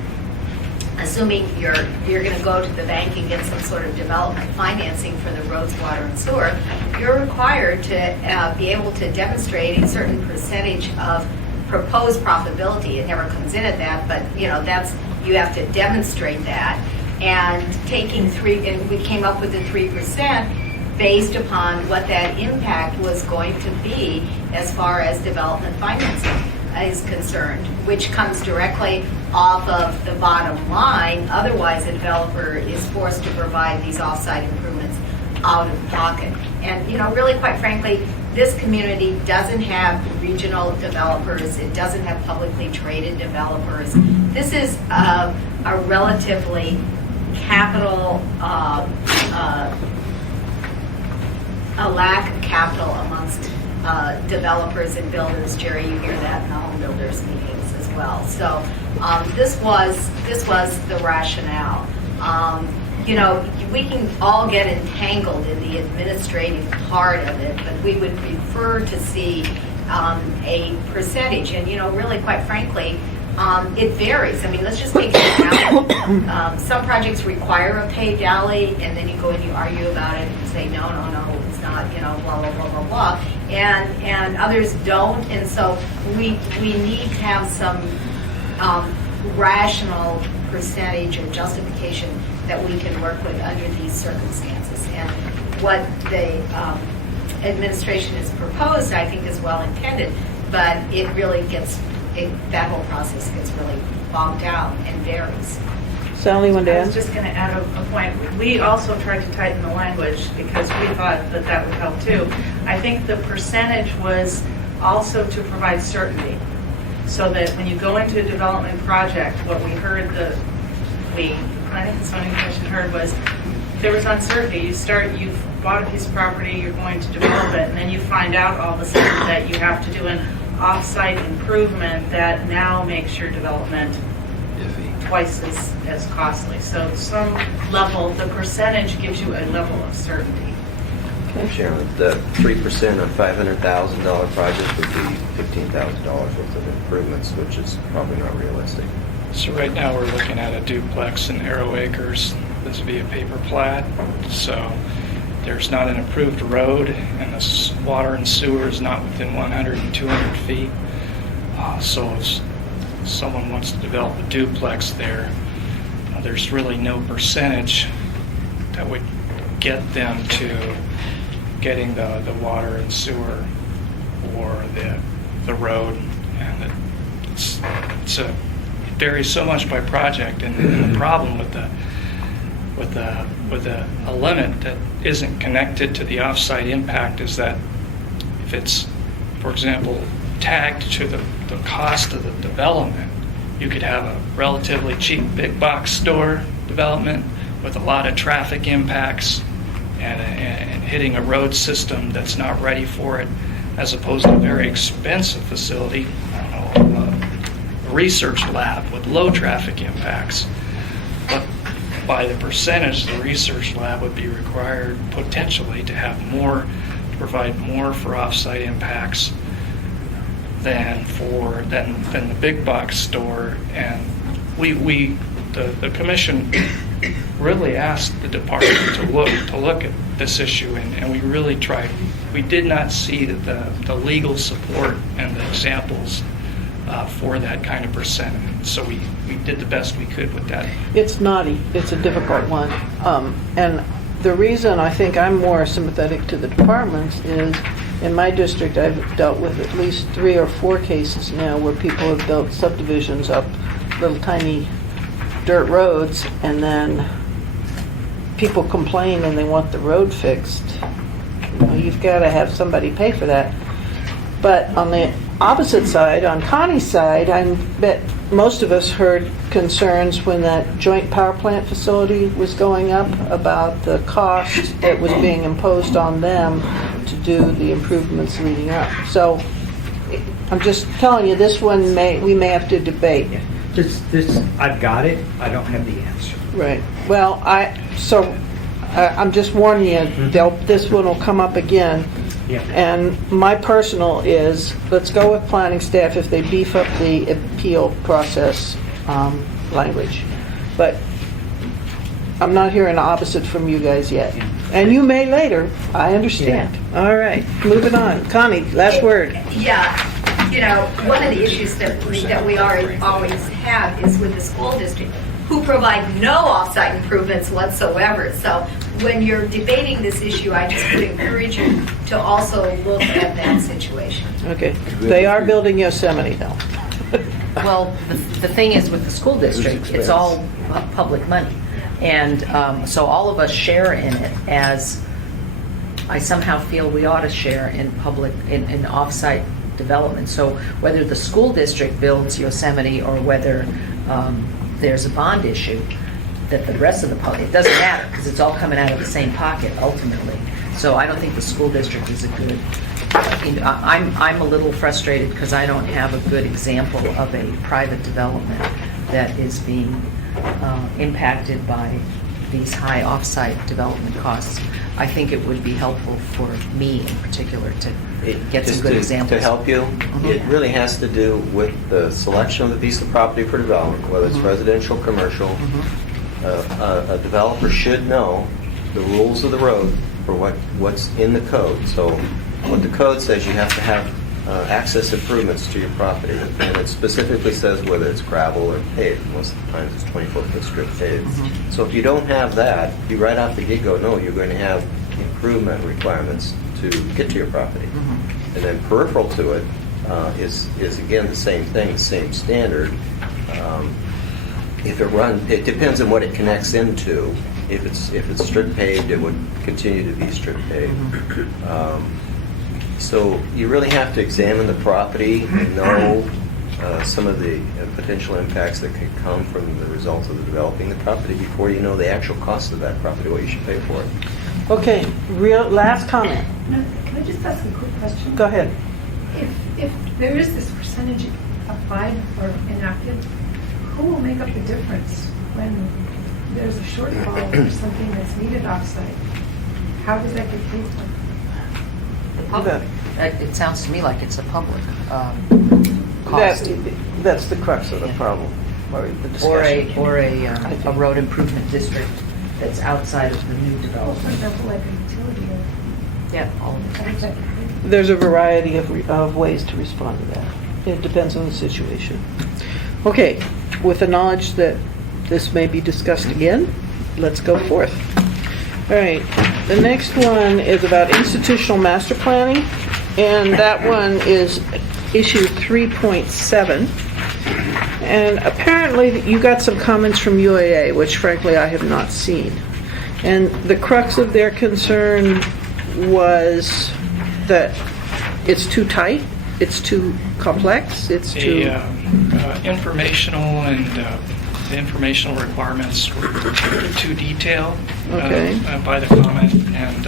assuming you're going to go to the bank and get some sort of development financing for the roads, water, and sewer, you're required to be able to demonstrate a certain percentage of proposed profitability. It never comes in at that, but you have to demonstrate that. And and we came up with the 3% based upon what that impact was going to be as far as development financing is concerned, which comes directly off of the bottom line. Otherwise, a developer is forced to provide these off-site improvements out of pocket. And, really, quite frankly, this community doesn't have regional developers. It doesn't have publicly traded developers. This is a relatively capital, a lack of capital amongst developers and builders. Jerry, you hear that in the home builders meetings as well. So this was the rationale. We can all get entangled in the administrative part of it, but we would prefer to see a percentage. And really, quite frankly, it varies. I mean, let's just take an example. Some projects require a paved alley, and then you go and you argue about it and say, no, it's not, blah, blah, blah, blah, blah. And others don't. And so we need to have some rational percentage or justification that we can work with under these circumstances. And what the administration has proposed, I think, is well intended, but it really that whole process gets really bogged down and varies. Sally, one I day. was just going to add a point. We also tried to tighten the language because we thought that that would help too. I think the percentage was also to provide certainty, so that when you go into a development project, what we heard the Planning and Zoning Commission heard was there was uncertainty. You've bought a piece of property, you're going to develop it, and then you find out all of a sudden that you have to do an off-site improvement that now makes your development twice as costly. So some level, the percentage gives you a level of certainty. Sharon, the 3% of $500,000 project would be $15,000 worth of improvements, which is probably not realistic. So right now, we're looking at a duplex in Arrow Acres. This would be a paper plat. So there's not an approved road, and the water and sewer is not within 100 and 200 feet. So if someone wants to develop a duplex there, there's really no percentage that would get them to getting the water and sewer or the road. And it varies so much by project, and the problem with a limit that isn't connected to the offsite impact is that if it's, for example, tagged to the cost of the development, you could have a relatively cheap big box store development with a lot of traffic impacts and hitting a road system that's not ready for it, as opposed to a very expensive facility, I don't know, a research lab with low traffic impacts. But by the percentage, the research lab would be required potentially to have more, to provide more for offsite impacts than the big box store. And the commission really asked the department to look at this issue, and we really tried. We did not see the legal support and the examples for that kind of percentage. So we did the best we could with that. It's naughty. It's a difficult one. And the reason I think I'm more sympathetic to the departments is in my district, I've dealt with at least 3 or 4 cases now where people have built subdivisions up little tiny dirt roads, and then people complain and they want the road fixed. You've got to have somebody pay for that. But on the opposite side, on Connie's side, I bet most of us heard concerns when that joint power plant facility was going up about the cost that was being imposed on them to do the improvements leading up. So I'm just telling you, this one we may have to debate. This, I've got it, I don't have the answer. Right. Well, I'm just warning you, this one will come up again. Yeah. And my personal is, let's go with planning staff if they beef up the appeal process language. But I'm not hearing the opposite from you guys yet. And you may later, I understand. All right, moving on. Connie, last word. Yeah, one of the issues that we always have is with the school district, who provide no off-site improvements whatsoever. So when you're debating this issue, I just would encourage you to also look at that situation. Okay, they are building Yosemite though. Well, the thing is with the school district, it's all public money. And so all of us share in it, as I somehow feel we ought to share in public, in off-site development. So whether the school district builds Yosemite or whether there's a bond issue, that the rest of the public, it doesn't matter, because it's all coming out of the same pocket ultimately. So I don't think the school district is a good, I'm a little frustrated because I don't have a good example of a private development that is being impacted by these high off-site development costs. I think it would be helpful for me in particular to get some good examples. To help you, it really has to do with the selection of the piece of property for development, whether it's residential, commercial. A developer should know the rules of the road for what's in the code. So what the code says, you have to have access improvements to your property. And it specifically says whether it's gravel or paved. Most of the times it's 24-foot strip paved. So if you don't have that, you right off the get-go know you're going to have improvement requirements to get to your property. Mhm. And then peripheral to it is again the same thing, the same standard. It depends on what it connects into. If it's strip paved, it would continue to be strip paved. So you really have to examine the property and know some of the potential impacts that could come from the result of developing the property before you know the actual cost of that property, what you should pay for it. Okay, last comment. Can I just ask a quick question? Go ahead. If there is this percentage applied or enacted, who will make up the difference when there's a shortfall or something that's needed offsite? How does that get paid for? The public. It sounds to me like it's a public cost. That's the crux of the problem, or the discussion. Or a road improvement district that's outside of the new For development. example, like a utility or Yeah, all of how it. does that get paid? There's a variety of ways to respond to that. It depends on the situation. Okay, with the knowledge that this may be discussed again, let's go forth. All right, the next one is about institutional master planning, and that one is issue 3.7. And apparently you got some comments from UAA, which frankly I have not seen. And the crux of their concern was that it's too tight, it's too complex, it's too... The informational and the informational requirements were too detailed Okay. by the comment, and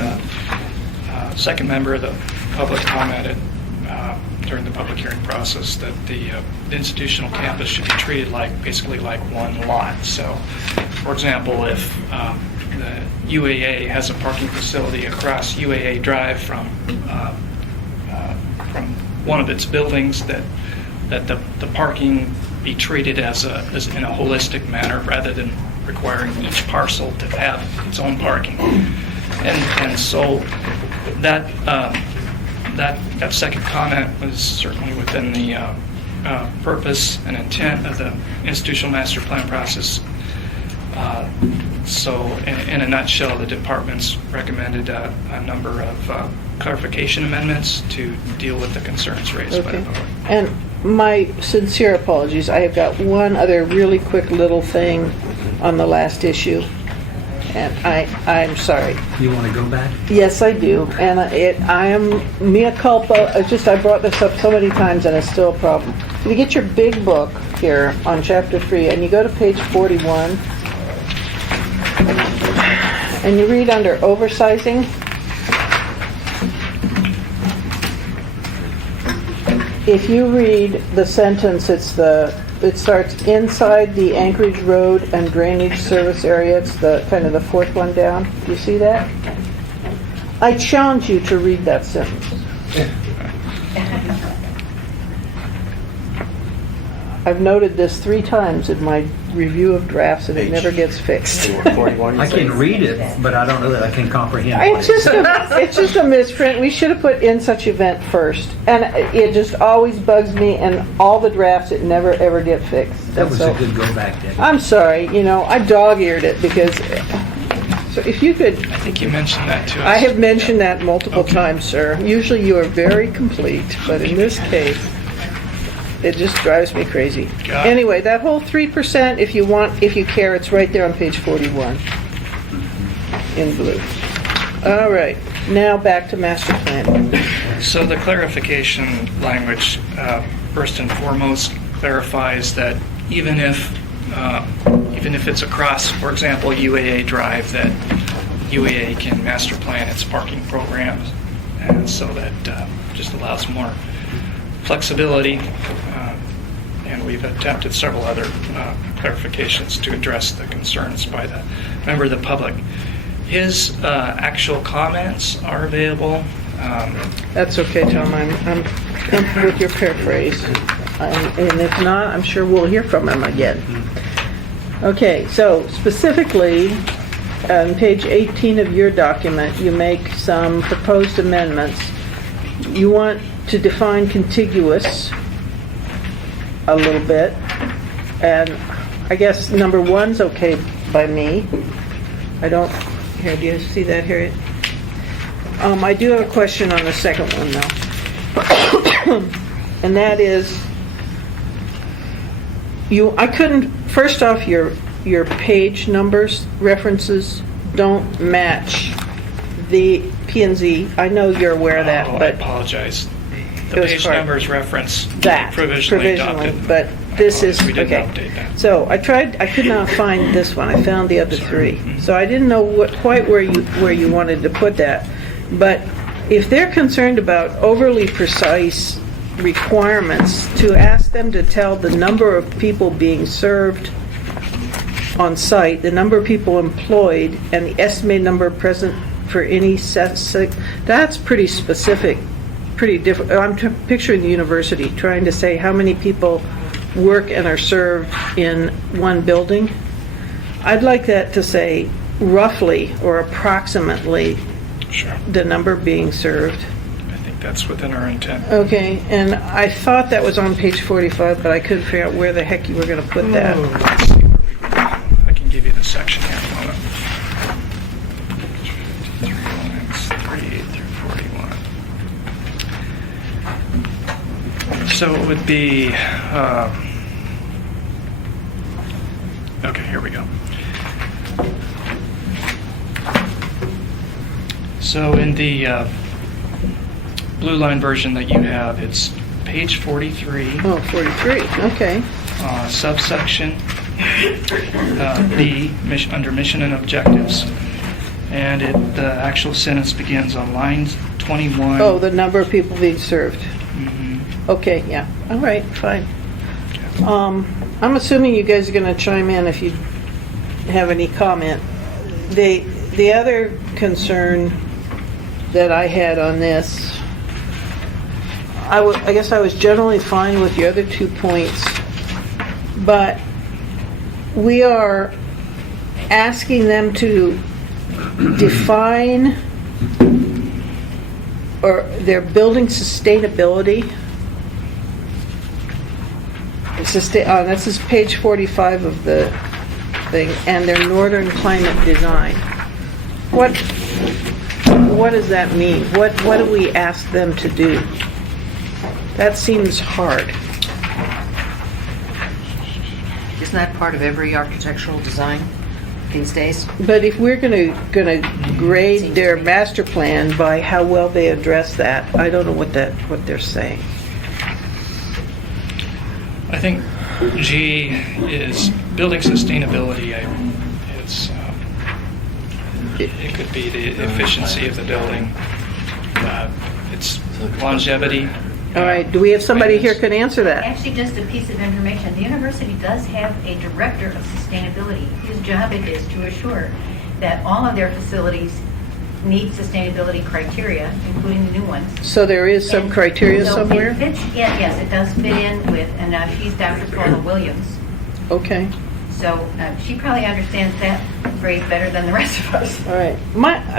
second member of the public commented during the public hearing process that the institutional campus should be treated basically like one lot. So, for example, if the UAA has a parking facility across UAA Drive from one of its buildings, that the parking be treated as in a holistic manner rather than requiring each parcel to have its own parking. And so that second comment was certainly within the purpose and intent of the institutional master plan process. So in a nutshell, the department's recommended a number of clarification amendments to deal with the concerns raised by the Okay. public. And my sincere apologies, I have got one other really quick little thing on the last issue, and I'm sorry. You want to go back? Yes, I do, and I am mea culpa. I brought this up so many times, and it's still a problem. If you get your big book here on chapter 3, and you go to page 41, and you read under oversizing. If you read the sentence, it starts inside the Anchorage Road and Drainage Service Area. It's the kind of the fourth one down. Do you see that? I challenge you to read that sentence. I've noted this 3 times in my review of drafts, and it never gets fixed. 41, you I say? can read it, but I don't know that I can comprehend It's just a misprint. We should have put in such event first. And it just always bugs me, and all the drafts, it never ever get fixed. That was So, a good go back, Debbie. I'm sorry, I dog-eared it because, so if you could, I think you mentioned that to us. I have mentioned that multiple times, sir. Usually you are very complete, but in this case, it just drives me crazy. Got it. Anyway, that whole 3%, if you care, it's right there on page 41 in blue. All right, now back to master plan. So the clarification language, first and foremost, clarifies that even if it's across, for example, UAA Drive, that UAA can master plan its parking programs, and so that just allows more flexibility. And we've attempted several other clarifications to address the concerns by the member of the public. His actual comments are available. That's okay, Tom, I'm comfortable with your paraphrase. And if not, I'm sure we'll hear from him again. Okay, so specifically, on page 18 of your document, you make some proposed amendments. You want to define contiguous a little bit, and I guess number 1's okay by me. I don't, here, do you see that, Harriet? I do have a question on the second one, though. And that is, I couldn't, first off, your page numbers, references don't match the P and Z. I know you're aware of that, Oh, I but apologize. It The was page hard. numbers reference that, provisionally adopted. but this is, We didn't okay. update that. So I could not find this one. I found the other three. So I didn't know quite where you wanted to put that. But if they're concerned about overly precise requirements, to ask them to tell the number of people being served on site, the number of people employed, and the estimated number present for any that's pretty specific, pretty different. I'm picturing the university trying to say how many people work and are served in one building. I'd like that to say roughly or approximately Sure. the number being served. I think that's within our intent. Okay, and I thought that was on page 45, but I couldn't figure out where the heck you were going to put that. Let's see where we go. I can give you the section here in a moment. 53 lines, 38 through 41. So it would be, okay, here we go. So in the blue line version that you have, it's page 43. Oh, 43, okay. Subsection B, under mission and objectives. And the actual sentence begins on line 21. Oh, the number of people being served. Mhm. Okay, yeah, all right, fine. I'm assuming you guys are going to chime in if you have any comment. The other concern that I had on this, I guess I was generally fine with the other 2 points, but we are asking them to define or their building sustainability. This is page 45 of the thing, and their northern climate design. What does that mean? What do we ask them to do? That seems hard. Isn't that part of every architectural design these days? But if we're gonna grade their master plan by how well they address that, I don't know what they're saying. I think G is building sustainability. It could be the efficiency of the building. It's longevity. All right, do we have somebody here can answer that? Actually, just a piece of information. The university does have a director of sustainability, whose job it is to assure that all of their facilities meet sustainability criteria, including the new ones. So there is some And criteria so somewhere? it fits, yes, it does fit in with, and she's Dr. Paula Williams. Okay, So she probably understands that phrase better than the rest of us. all right.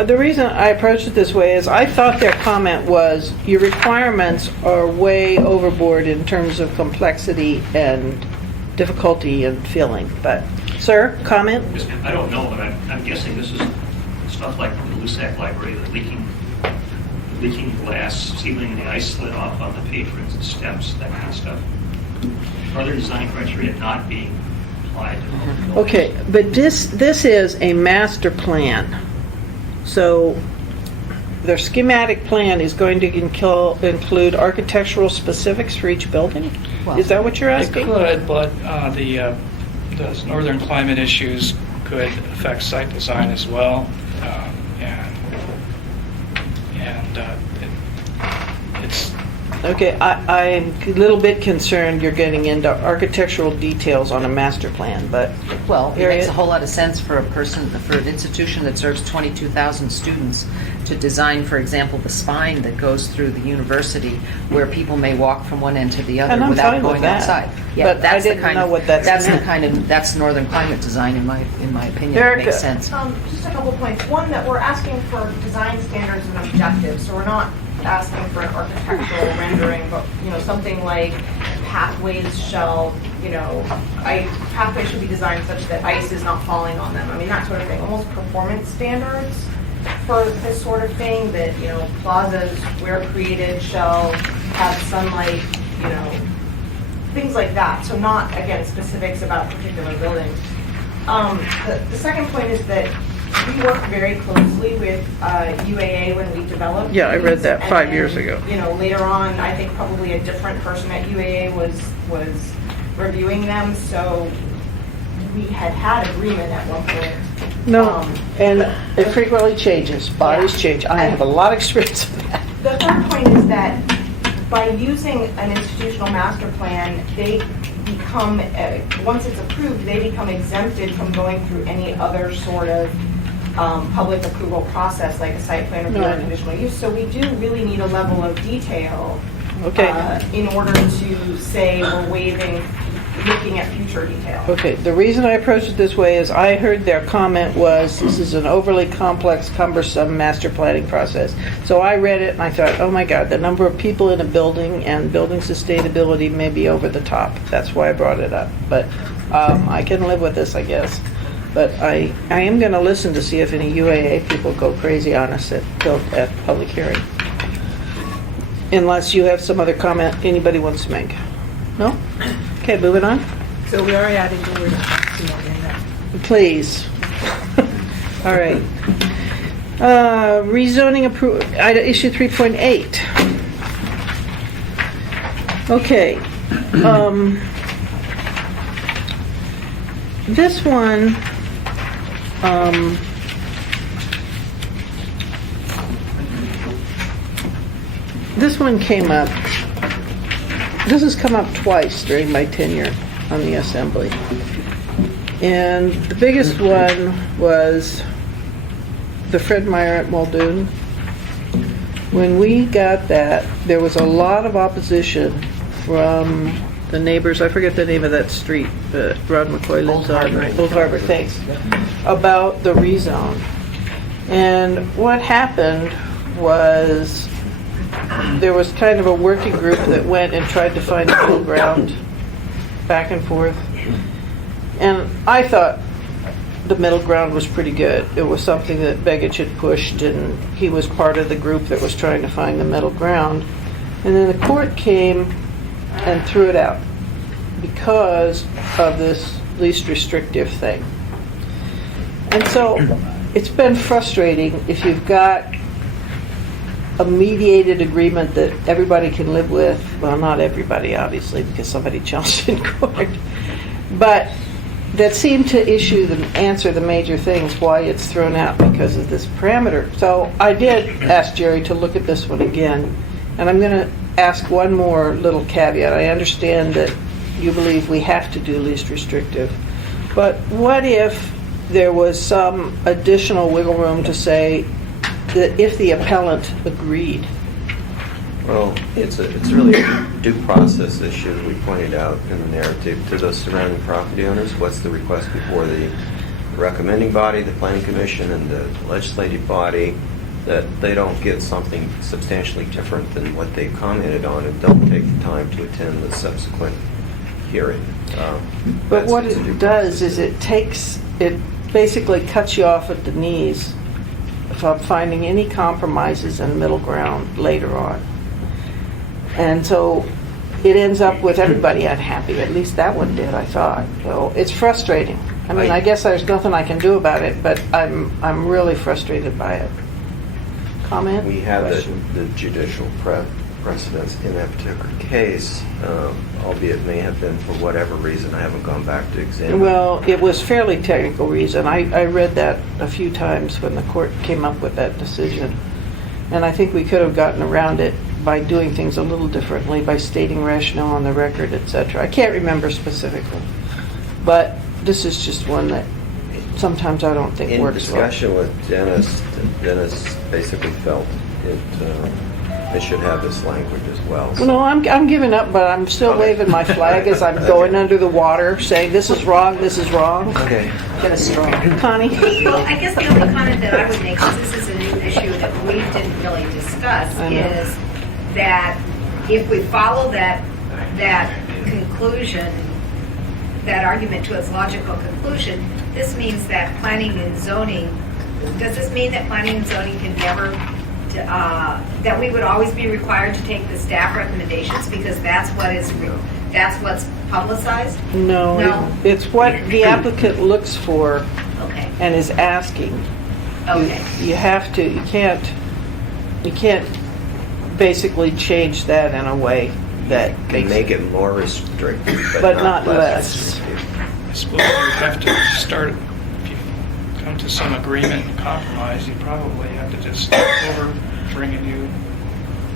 The reason I approached it this way is I thought their comment was, your requirements are way overboard in terms of complexity and difficulty in filling. But, sir, comment? I don't know, but I'm guessing this is stuff like the LUSAC library, the leaking glass, sealing the ice slit off on the patrons and steps, that kind of stuff. Are there design criteria not being applied to all the buildings? Okay, but this is a master plan. So their schematic plan is going to include architectural specifics for each building? Is that what you're It asking? could, but the northern climate issues could affect site design as well. It's Okay, I'm a little bit concerned you're getting into architectural details on a master plan, but Well, it Harriet? makes a whole lot of sense for an institution that serves 22,000 students to design, for example, the spine that goes through the university where people may walk from one end to the other And I'm without fine with going that. outside. But I didn't know what that meant. That's northern climate design in my opinion. It Erica. makes sense. Just a couple points. One, that we're asking for design standards and objectives, so we're not asking for an architectural rendering, but, something like pathways shall, pathways should be designed such that ice is not falling on them. I mean, that sort of thing, almost performance standards. for this sort of thing, that, you know, plazas where created shall have sunlight, you know, things like that. So not, again, specifics about particular buildings. The second point is that we work very closely with UAA when we develop. Yeah, I read that these, 5 and years then, ago. You know, later on, I think probably a different person at UAA was reviewing them, so we had agreement at one point. No, and it frequently changes, bodies change. I have a lot of experience with that. The third point is that by using an institutional master plan, they become, once it's approved, they become exempted from going through any other sort of public approval process, like a site plan review or conditional use. So we do really need a level of detail in order to say we're waiving, looking at future detail. Okay, the reason I approached it this way is I heard their comment was, this is an overly complex, cumbersome master planning process. So I read it and I thought, oh my God, the number of people in a building and building sustainability may be over the top. That's why I brought it up. But I can live with this, I guess. But I am going to listen to see if any UAA people go crazy on us at public hearing. Unless you have some other comment anybody wants to make. No? Okay, moving on. So we are adding the word approximately in that. Please. All right. Rezoning issue 3.8. Okay. This one, came up. This has come up twice during my tenure on the assembly. And the biggest one was the Fred Meyer at Muldoon. When we got that, there was a lot of opposition from the neighbors. I forget the name of that street that Rod McCoy lives on. Old Harbor, thanks. About the rezone. And what happened was there was kind of a working group that went and tried to find a middle ground back and forth. And I thought the middle ground was pretty good. It was something that Begich had pushed, and he was part of the group that was trying to find the middle ground. And then the court came and threw it out because of this least restrictive thing. And so it's been frustrating if you've got a mediated agreement that everybody can live with. Well, not everybody, obviously, because somebody challenged in court. But that seemed to answer the major things why it's thrown out because of this parameter. So I did ask Jerry to look at this one again. And I'm going to ask one more little caveat. I understand that you believe we have to do least restrictive. But what if there was some additional wiggle room to say that if the appellant agreed? Well, it's really a due process issue, as we pointed out in the narrative, to those surrounding property owners. What's the request before the recommending body, the planning commission, and the legislative body, that they don't get something substantially different than what they commented on and don't take the time to attend the subsequent hearing. But what it does is it basically cuts you off at the knees from finding any compromises in middle ground later on. And so it ends up with everybody unhappy. At least that one did, I thought. So it's frustrating. I mean, I guess there's nothing I can do about it, but I'm really frustrated by it. Comment? We have Question? the judicial precedence in that particular case, albeit it may have been for whatever reason. I haven't gone back to examine. Well, it was fairly technical reason. I read that a few times when the court came up with that decision. And I think we could have gotten around it by doing things a little differently, by stating rationale on the record, etc. I can't remember specifically. But this is just one that sometimes I don't think In works well. discussion with Dennis basically felt it should have this language as well. Well, no, I'm giving up, but I'm still waving my flag as I'm going under the water, saying this is wrong, this is wrong. Okay. Get a straw. Connie? Well, I guess the only comment that I would make, since this is a new issue that we didn't really discuss, I know. is that if we follow that conclusion, that argument to its logical conclusion, this means that planning and zoning does this mean that planning and zoning can never, that we would always be required to take the staff recommendations because that's what's publicized? No, No. it's what the applicant looks for Okay, and is asking. okay. You have to, you can't basically change that in a way that Can makes make it more restrictive, But not less. restrictive. I suppose you would have to start, if you come to some agreement and compromise, you probably have to just start over, bring a new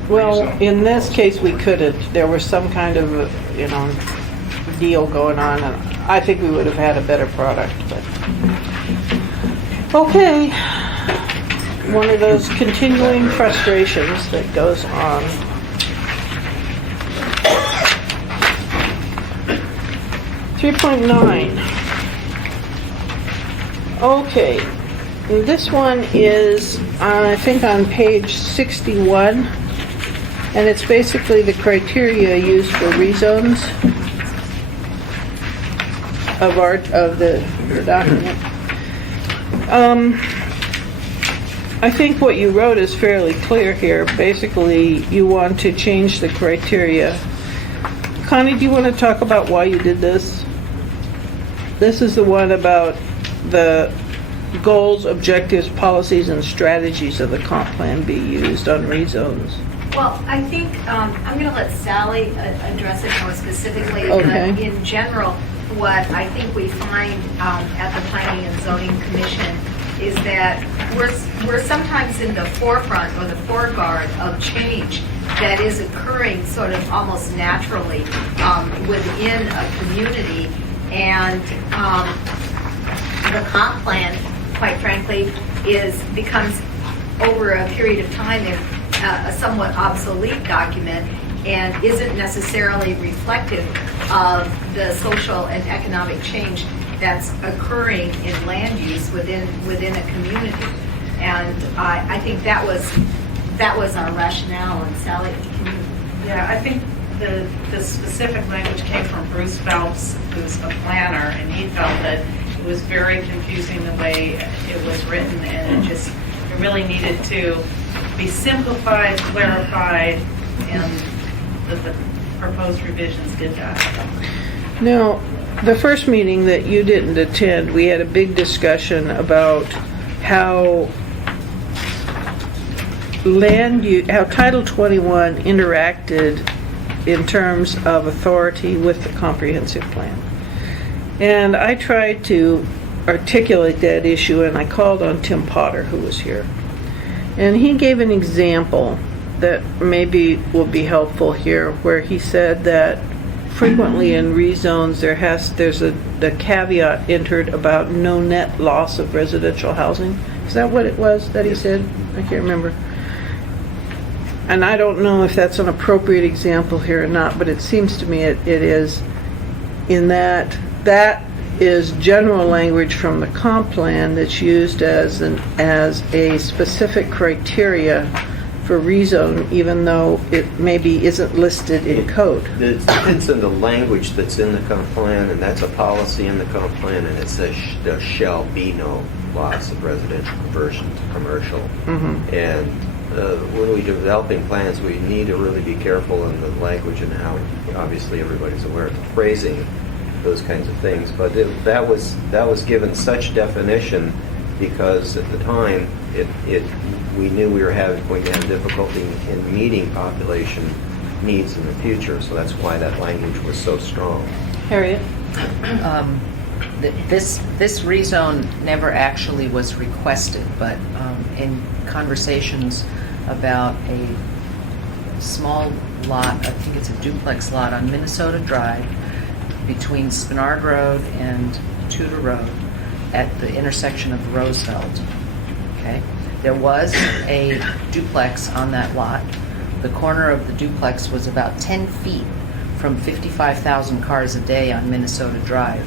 Well, rezone. in this case, we couldn't. There was some kind of, deal going on, and I think we would have had a better product, but... Okay. One of those continuing frustrations that goes on. .9. Okay. This one is, I think, on page 61. And it's basically the criteria used for rezones of the document. I think what you wrote is fairly clear here. Basically, you want to change the criteria. Connie, do you want to talk about why you did this? This is the one about the goals, objectives, policies, and strategies of the comp plan be used on rezones. Well, I think, I'm going to let Sally address it more specifically. Okay. But in general, what I think we find at the Planning and Zoning Commission is that we're sometimes in the forefront or the foreguard of change that is occurring sort of almost naturally within a community. And the comp plan, quite frankly, becomes over a period of time a somewhat obsolete document and isn't necessarily reflective of the social and economic change that's occurring in land use within a community. And I think that was our rationale. And Sally, can you? Yeah, I think the specific language came from Bruce Phelps, who's a planner, and he felt that it was very confusing the way it was written, and it really needed to be simplified, clarified, and the proposed revisions did that. Now, the first meeting that you didn't attend, we had a big discussion about how how Title 21 interacted in terms of authority with the comprehensive plan. And I tried to articulate that issue, and I called on Tim Potter, who was here. And he gave an example that maybe will be helpful here, where he said that frequently in rezones there's a caveat entered about no net loss of residential housing. Is that what it was that he said? I can't remember. And I don't know if that's an appropriate example here or not, but it seems to me it is, in that is general language from the comp plan that's used as a specific criteria for rezone, even though it maybe isn't listed in code. It depends on the language that's in the comp plan, and that's a policy in the comp plan, and it says there shall be no loss of residential conversion to commercial. Mm-hmm. And when we're developing plans, we need to really be careful in the language and how, obviously everybody's aware of the phrasing, those kinds of things. But that was given such definition because at the time we knew we were going to have difficulty in meeting population needs in the future. So that's why that language was so strong. Harriet? This rezone never actually was requested, but in conversations about a small lot, I think it's a duplex lot on Minnesota Drive between Spenard Road and Tudor Road at the intersection of Roosevelt. Okay, there was a duplex on that lot. The corner of the duplex was about 10 feet from 55,000 cars a day on Minnesota Drive.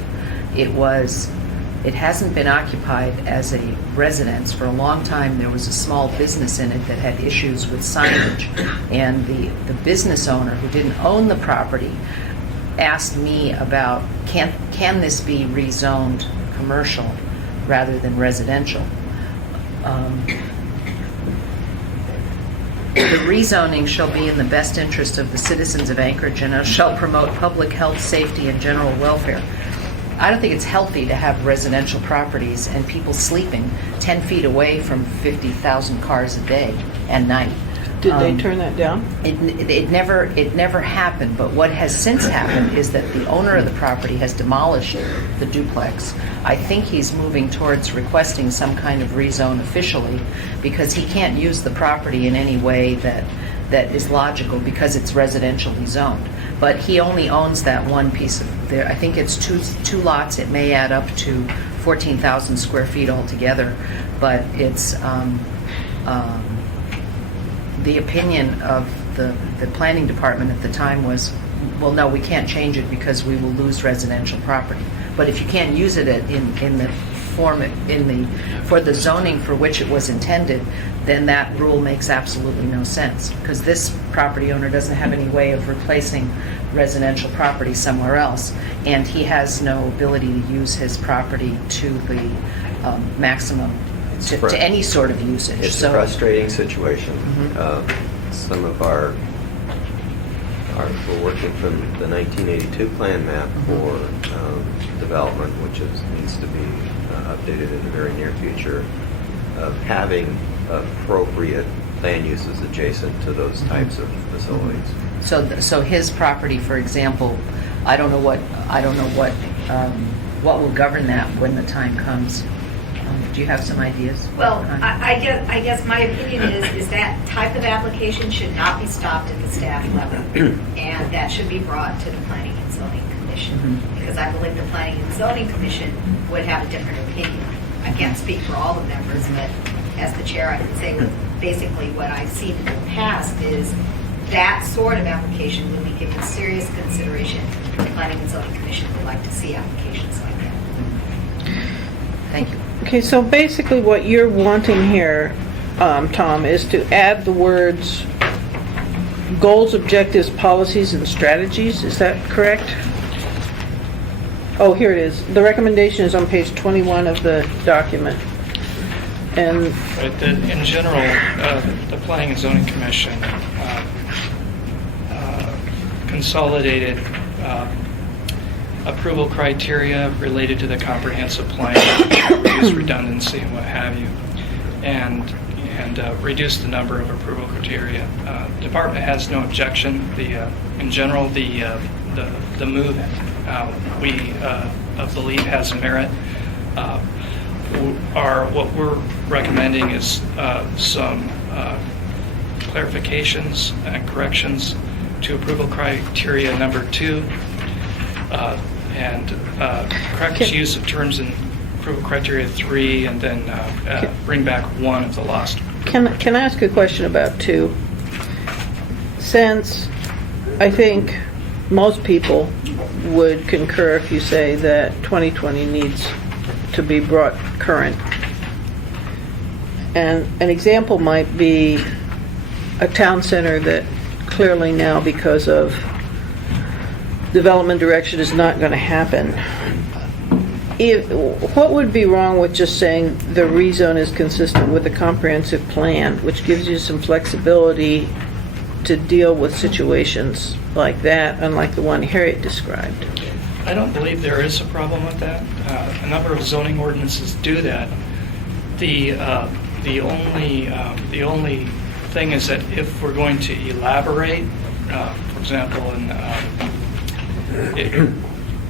It hasn't been occupied as a residence for a long time. There was a small business in it that had issues with signage, and the business owner, who didn't own the property, asked me about can this be rezoned commercial rather than residential. The rezoning shall be in the best interest of the citizens of Anchorage and shall promote public health, safety, and general welfare. I don't think it's healthy to have residential properties and people sleeping 10 feet away from 50,000 cars a day and night. Did they turn that down? It never happened, but what has since happened is that the owner of the property has demolished the duplex. I think he's moving towards requesting some kind of rezone officially because he can't use the property in any way that is logical because it's residentially zoned. But he only owns that one piece of there. I think it's two lots. It may add up to 14,000 square feet altogether, but it's the opinion of the planning department at the time was, well, no, we can't change it because we will lose residential property. But if you can't use it in the form for the zoning for which it was intended, then that rule makes absolutely no sense because this property owner doesn't have any way of replacing residential property somewhere else, and he has no ability to use his property to the maximum. To any sort of usage. It's a frustrating situation. Some of we're working from the 1982 plan map for development, which needs to be updated in the very near future, of having appropriate land uses adjacent to those types of facilities. So his property, for example, I don't know what will govern that when the time comes. Do you have some ideas? Well, I guess my opinion is that type of application should not be stopped at the staff level, and that should be brought to the Planning and Zoning Commission, because I believe the Planning and Zoning Commission would have a different opinion. I can't speak for all the members, but as the chair, I can say basically what I've seen in the past is that sort of application would be given serious consideration. The Planning and Zoning Commission would like to see applications like that. Thank you. Okay, so basically what you're wanting here, Tom, is to add the words goals, objectives, policies, and strategies. Is that correct? Oh, here it is. The recommendation is on page 21 of the document. And But in general, the Planning and Zoning Commission consolidated approval criteria related to the comprehensive plan, reduce redundancy and what have you, and reduce the number of approval criteria. Department has no objection. In general, the move we believe has merit. What we're recommending is some clarifications and corrections to approval criteria number 2. And correct use of terms in approval criteria 3, and then bring back 1 of the lost. can I ask a question about 2? Since I think most people would concur if you say that 2020 needs to be brought current. And an example might be a town center that clearly now, because of development direction, is not going to happen. What would be wrong with just saying the rezone is consistent with the comprehensive plan, which gives you some flexibility to deal with situations like that, unlike the one Harriet described? I don't believe there is a problem with that. A number of zoning ordinances do that. The only thing is that if we're going to elaborate, for example,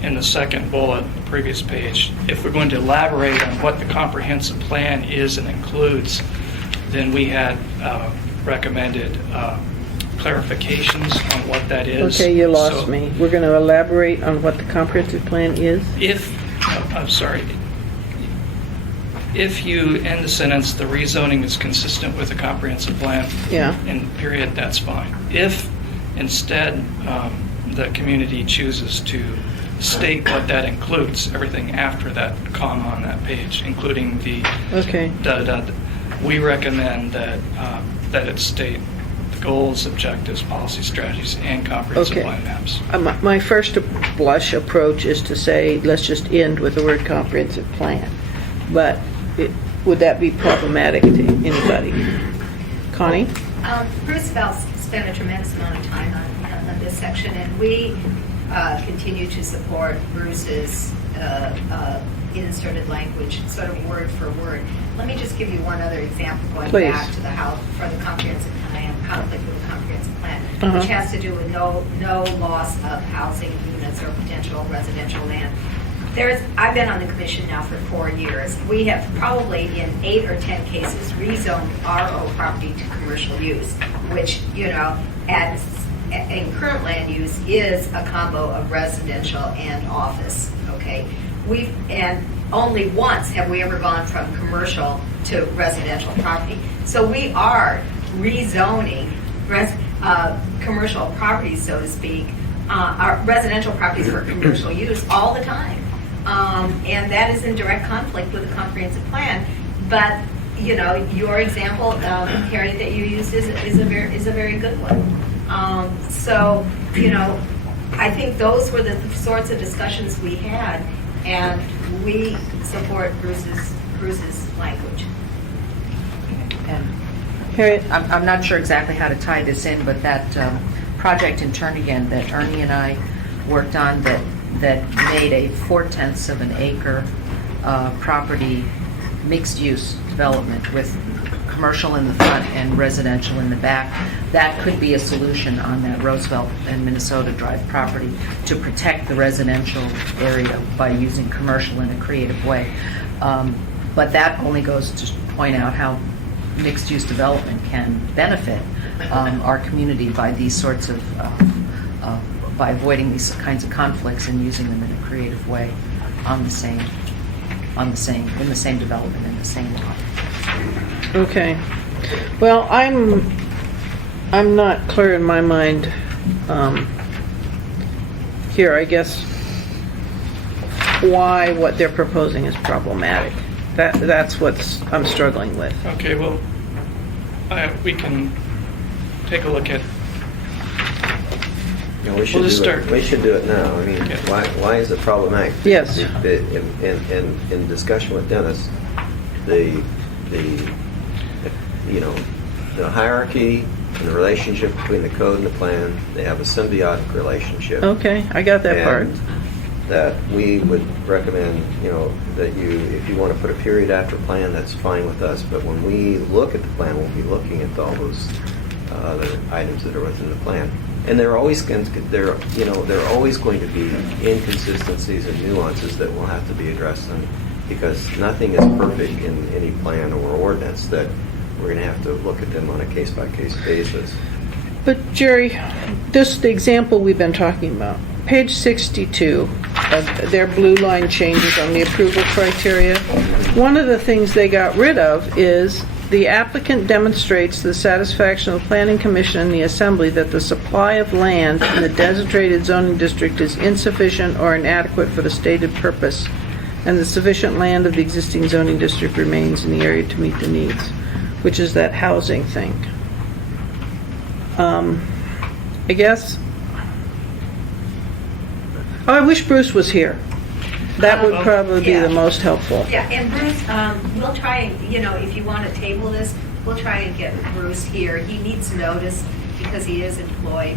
in the second bullet, the previous page, if we're going to elaborate on what the comprehensive plan is and includes, then we had recommended clarifications on what that is. Okay, you lost me. We're going to elaborate on what the comprehensive plan is? If you end the sentence, the rezoning is consistent with the comprehensive plan, Yeah. in period, that's fine. If instead the community chooses to state what that includes, everything after that comma on that page, including the Okay. da-da-da, we recommend that it state the goals, objectives, policy, strategies, and comprehensive Okay. plan maps. My first blush approach is to say, let's just end with the word comprehensive plan. But would that be problematic to anybody? Connie? Bruce Phelps spent a tremendous amount of time on this section, and we continue to support Bruce's inserted language, sort of word for word. Let me just give you one other example going Please. back to the house for the comprehensive plan, conflict with the comprehensive plan, Uh-huh. which has to do with no loss of housing units or potential residential land. I've been on the commission now for 4 years. We have probably in 8 or 10 cases rezoned RO property to commercial use, which, in current land use is a combo of residential and office, okay? And only once have we ever gone from commercial to residential property. So we are rezoning commercial properties, so to speak, our residential properties for commercial use all the time. And that is in direct conflict with the comprehensive plan. But, your example, Harry, that you used is a very good one. So, I think those were the sorts of discussions we had, and we support Bruce's language. And Harriet? I'm not sure exactly how to tie this in, but that project in Turnagain that Ernie and I worked on that made a 4/10 of an acre property mixed-use development with commercial in the front and residential in the back. That could be a solution on that Roosevelt and Minnesota Drive property to protect the residential area by using commercial in a creative way. But that only goes to point out how mixed-use development can benefit our community by these sorts of, by avoiding these kinds of conflicts and using them in a creative way in the same development, in the same lot. Okay. Well, I'm not clear in my mind here, I guess, why what they're proposing is problematic. That's what I'm struggling with. Okay, well, we can take a look at, We should We'll just do it. start. We should do it now. I mean, Okay. why is it problematic? Yes. In discussion with Dennis, the hierarchy and the relationship between the code and the plan, they have a symbiotic relationship. Okay, I got that part. And that we would recommend, that if you want to put a period after plan, that's fine with us. But when we look at the plan, we'll be looking at all those other items that are within the plan. And there are always going to be inconsistencies and nuances that will have to be addressed, because nothing is perfect in any plan or ordinance, that we're going to have to look at them on a case-by-case basis. But Jerry, the example we've been talking about, page 62, of their blue line changes on the approval criteria, one of the things they got rid of is the applicant demonstrates the satisfaction of the Planning Commission and the Assembly that the supply of land in the designated zoning district is insufficient or inadequate for the stated purpose, and the sufficient land of the existing zoning district remains in the area to meet the needs, which is that housing thing. I guess. Oh, I wish Bruce was here. That would probably be the most helpful. Yeah, and Bruce, we'll try and, if you want to table this, we'll try and get Bruce here. He needs notice because he is employed.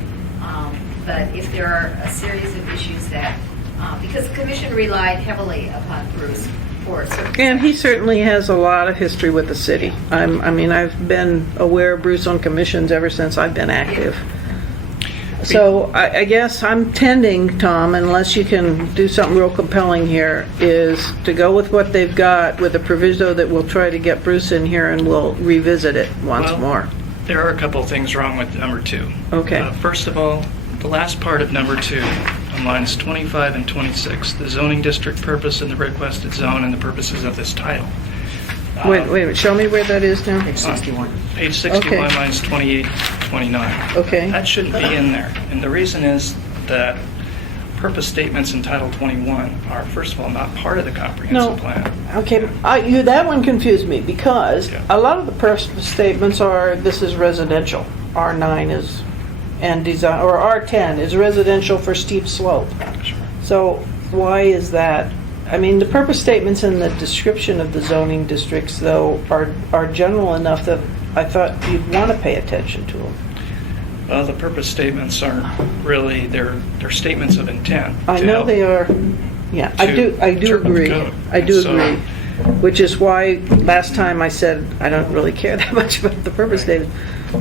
But if there are a series of issues that, because the commission relied heavily upon Bruce for certain. And he certainly has a lot of history with the city. I've been aware of Bruce on commissions ever since I've been active. So I guess I'm tending, Tom, unless you can do something real compelling here, is to go with what they've got with a proviso that we'll try to get Bruce in here and we'll revisit it once Well, more. there are a couple of things wrong with number 2. Okay. First of all, the last part of number 2, on lines 25 and 26, the zoning district purpose and the requested zone and the purposes of this title. Wait a minute, show me where that is now. Page 61. Page 61, Okay. lines 28, 29. Okay. That shouldn't be in there. And the reason is that purpose statements in Title 21 are, first of all, not part of the No. comprehensive plan. Okay, that one confused me because Yeah. a lot of the purpose statements are, this is residential. R9 is, and design, or R10 is residential for steep slope. Sure. So why is that I mean, the purpose statements and the description of the zoning districts, though, are general enough that I thought you'd want to pay attention to them. Well, the purpose statements aren't really, they're statements of intent. I to know help- they are, yeah, I do interpret the agree. code. I do So- agree. Which is why last time I said I don't really care that much about the purpose statement.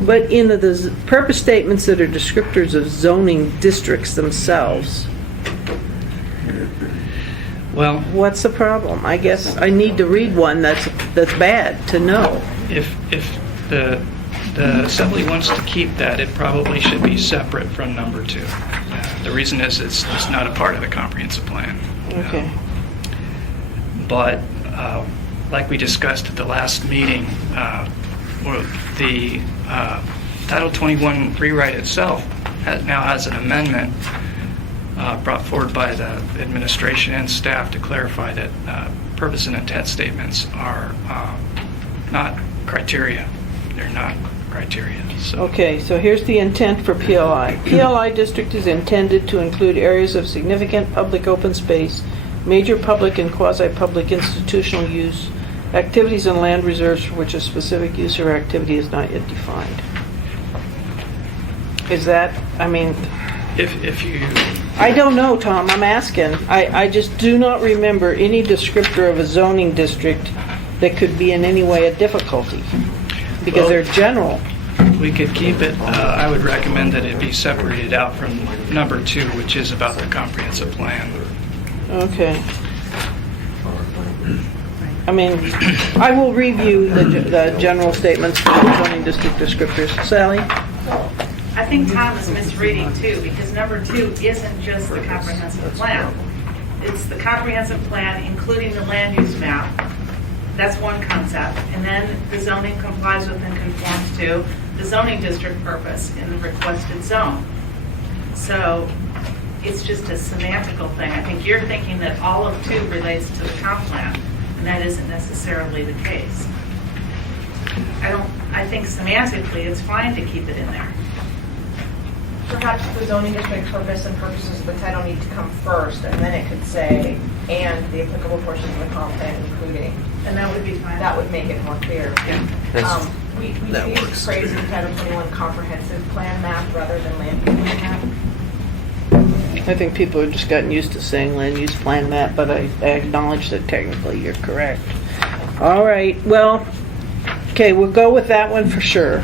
But in the purpose statements that are descriptors of zoning districts themselves, Well, what's the problem? I guess I need to read one that's bad to know. if the Assembly wants to keep that, it probably should be separate from number 2. The reason is it's not a part of the comprehensive plan. Okay. But like we discussed at the last meeting, the Title 21 rewrite itself now has an amendment brought forward by the administration and staff to clarify that purpose and intent statements are not criteria. They're not criteria. So Okay, so here's the intent for PLI. PLI district is intended to include areas of significant public open space, major public and quasi-public institutional use, activities and land reserves for which a specific use or activity is not yet defined. Is that, I mean, if you I don't know, Tom, I'm asking. I just do not remember any descriptor of a zoning district that could be in any way a difficulty, because Well- they're general. we could keep it, I would recommend that it be separated out from number 2, which is about the comprehensive plan. Okay. I mean, I will review the general statements for the zoning district descriptors. Sally? I think Tom is misreading too, because number 2 isn't just the comprehensive plan. It's the comprehensive plan, including the land use map. That's one concept. And then the zoning complies with and conforms to the zoning district purpose in the requested zone. So it's just a semantical thing. I think you're thinking that all of 2 relates to the comp plan, and that isn't necessarily the case. I think semantically, it's fine to keep it in there. Perhaps the zoning district purpose and purposes of the title need to come first, and then it could say, and the applicable portions of the comp plan including. And that would be fine. That would make it more clear. That's- We that use works. the phrase in Title 21 comprehensive plan map rather than land use map. I think people have just gotten used to saying land use plan map, but I acknowledge that technically you're correct. All right, well, okay, we'll go with that one for sure.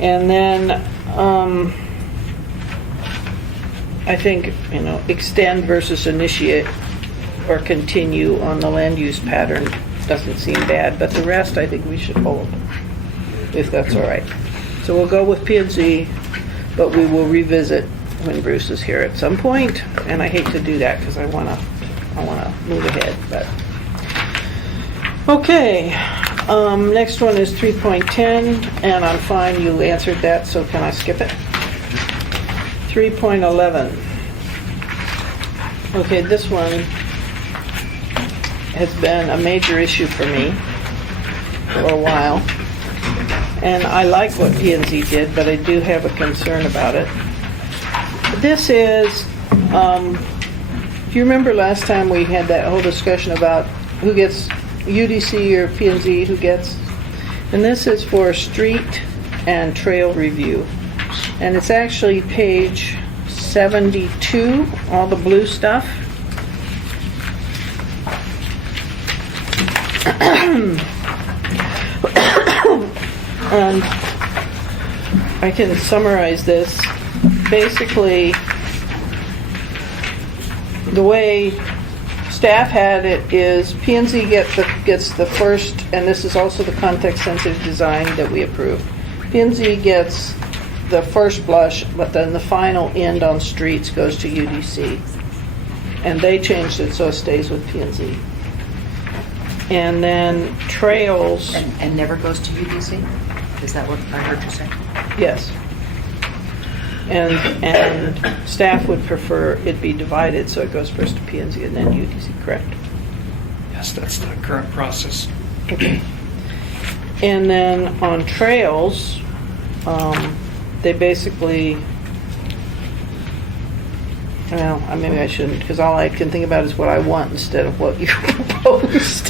And then, I think, extend versus initiate or continue on the land use pattern doesn't seem bad, but the rest I think we should hold, if that's all right. So we'll go with P and Z, but we will revisit when Bruce is here at some point, and I hate to do that because I wanna move ahead, but. Okay, next one is 3.10, and I'm fine, you answered that, so can I skip it? 3.11. Okay, this one has been a major issue for me for a while. And I like what P&Z did, but I do have a concern about it. This is, if you remember last time we had that whole discussion about who gets UDC or P&Z, who gets, and this is for street and trail review. And it's actually page 72, all the blue stuff. And I can summarize this. Basically, the way staff had it is P&Z gets the first, and this is also the context-sensitive design that we approved. P&Z gets the first blush, but then the final end on streets goes to UDC. And they changed it so it stays with P&Z. And then trails, And never goes to UDC? Is that what I heard you say? yes. And staff would prefer it be divided, so it goes first to P&Z and then UDC, correct? Yes, that's the current process. Okay. And then on trails, they basically, Well, maybe I shouldn't, because all I can think about is what I want instead of what you proposed.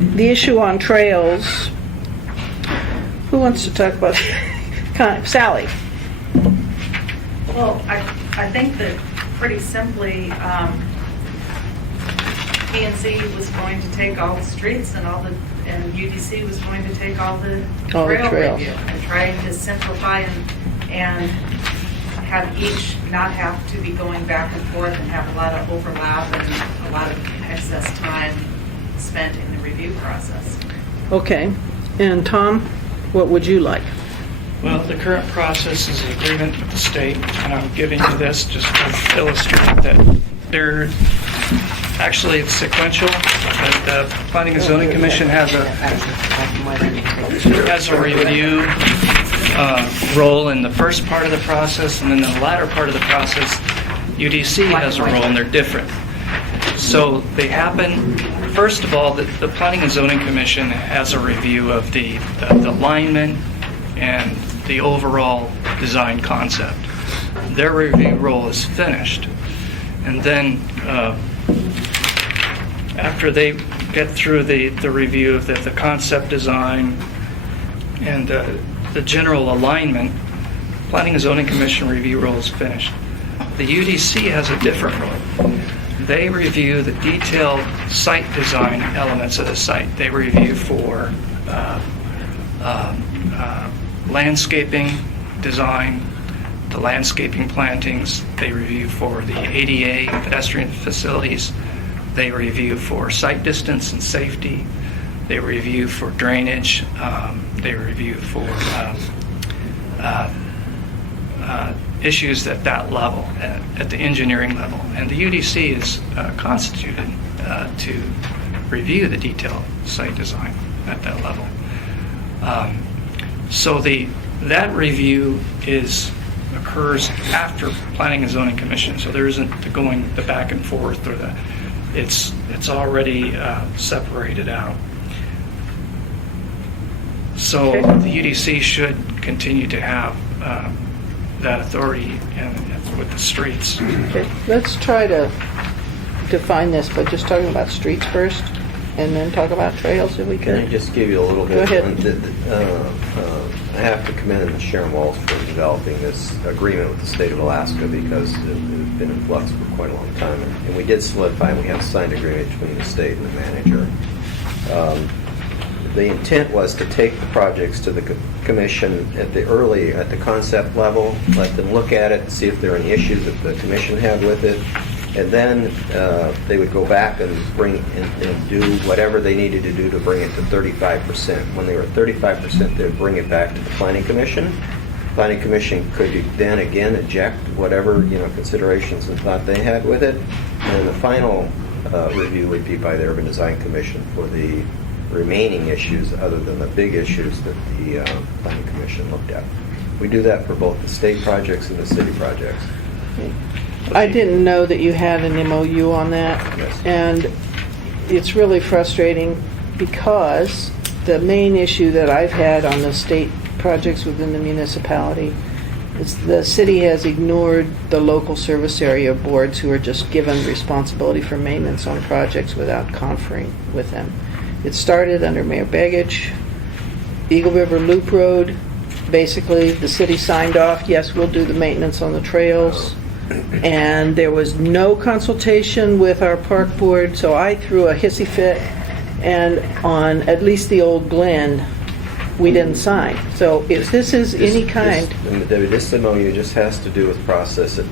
The issue on trails, who wants to talk about, Sally? Well, I think that pretty simply, P&Z was going to take all the streets and and UDC was going to take all the trail trails. review and trying to simplify and have each not have to be going back and forth and have a lot of overlap and a lot of excess time spent in the review process. Okay. And Tom, what would you like? Well, the current process is an agreement with the state, and I'm giving you this just to illustrate that actually it's sequential. The Planning and Zoning Commission has a review role in the first part of the process, and then the latter part of the process, UDC has a role, and they're different. So they happen, first of all, the Planning and Zoning Commission has a review of the alignment and the overall design concept. Their review role is finished. And then after they get through the review of the concept design and the general alignment, Planning and Zoning Commission review role is finished. The UDC has a different role. They review the detailed site design elements of the site. They review for landscaping design, the landscaping plantings. They review for the ADA pedestrian facilities. They review for site distance and safety. They review for drainage. They review for issues at that level, at the engineering level. And the UDC is constituted to review the detailed site design at that level. So that review occurs after Planning and Zoning Commission. So there isn't the back and forth or it's already separated out. So Okay. the UDC should continue to have that authority with the streets. Okay, let's try to define this by just talking about streets first, and then talk about trails if we Can I can. just give you a little bit? Go ahead. I have to commend Sharon Walsh for developing this agreement with the state of Alaska because it's been in flux for quite a long time. And we did solidify, and we have a signed agreement between the state and the manager. The intent was to take the projects to the commission at the concept level, let them look at it, see if there are any issues that the commission had with it, and then they would go back and and do whatever they needed to do to bring it to 35%. When they were at 35%, they would bring it back to the planning commission. Planning commission could then again eject whatever considerations and thought they had with it, and the final review would be by the Urban Design Commission for the remaining issues other than the big issues that the Planning Commission looked at. We do that for both the state projects and the city projects. I didn't know that you had an MOU on that. Yes. And it's really frustrating because the main issue that I've had on the state projects within the municipality is the city has ignored the local service area boards who are just given responsibility for maintenance on projects without conferring with them. It started under Mayor Begich, Eagle River Loop Road. Basically, the city signed off, yes, we'll do the maintenance on the trails. And there was no consultation with our park board, so I threw a hissy fit. And on at least the old Glen, we didn't sign. So if this is any kind... This MOU just has to do with process. It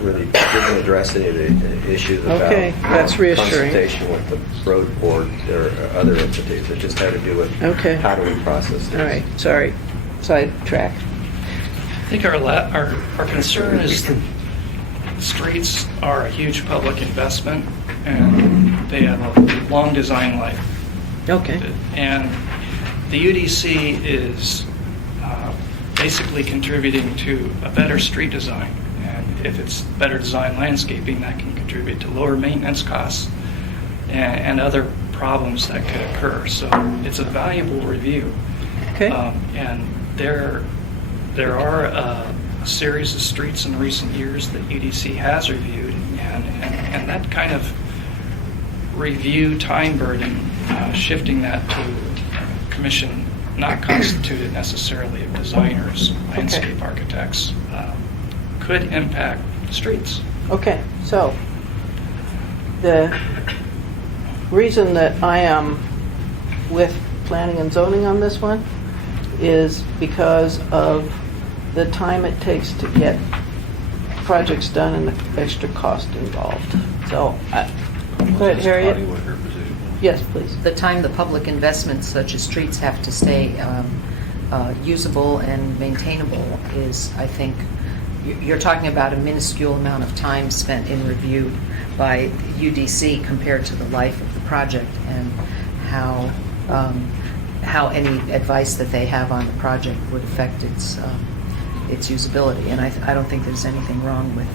really doesn't address any of the issues about Okay, that's reassuring. consultation with the road board or other entities. It just had to do with Okay. how do we process this. All right, sorry, sidetrack. I think our concern is that streets are a huge public investment, and they have a long design life. Okay. And the UDC is basically contributing to a better street design. And if it's better design landscaping, that can contribute to lower maintenance costs and other problems that could occur. So it's a valuable review. Okay. And there are a series of streets in recent years that UDC has reviewed, and that kind of review time burden, shifting that to a commission not constituted necessarily of designers, landscape architects, could impact streets. Okay, so the reason that I am with planning and zoning on this one is because of the time it takes to get projects done and the extra cost involved. So, go ahead, Harriet. Connie, what her position was. Yes, please. The time the public investments such as streets have to stay usable and maintainable is, I think, you're talking about a minuscule amount of time spent in review by UDC compared to the life of the project, and how any advice that they have on the project would affect its usability. And I don't think there's anything wrong with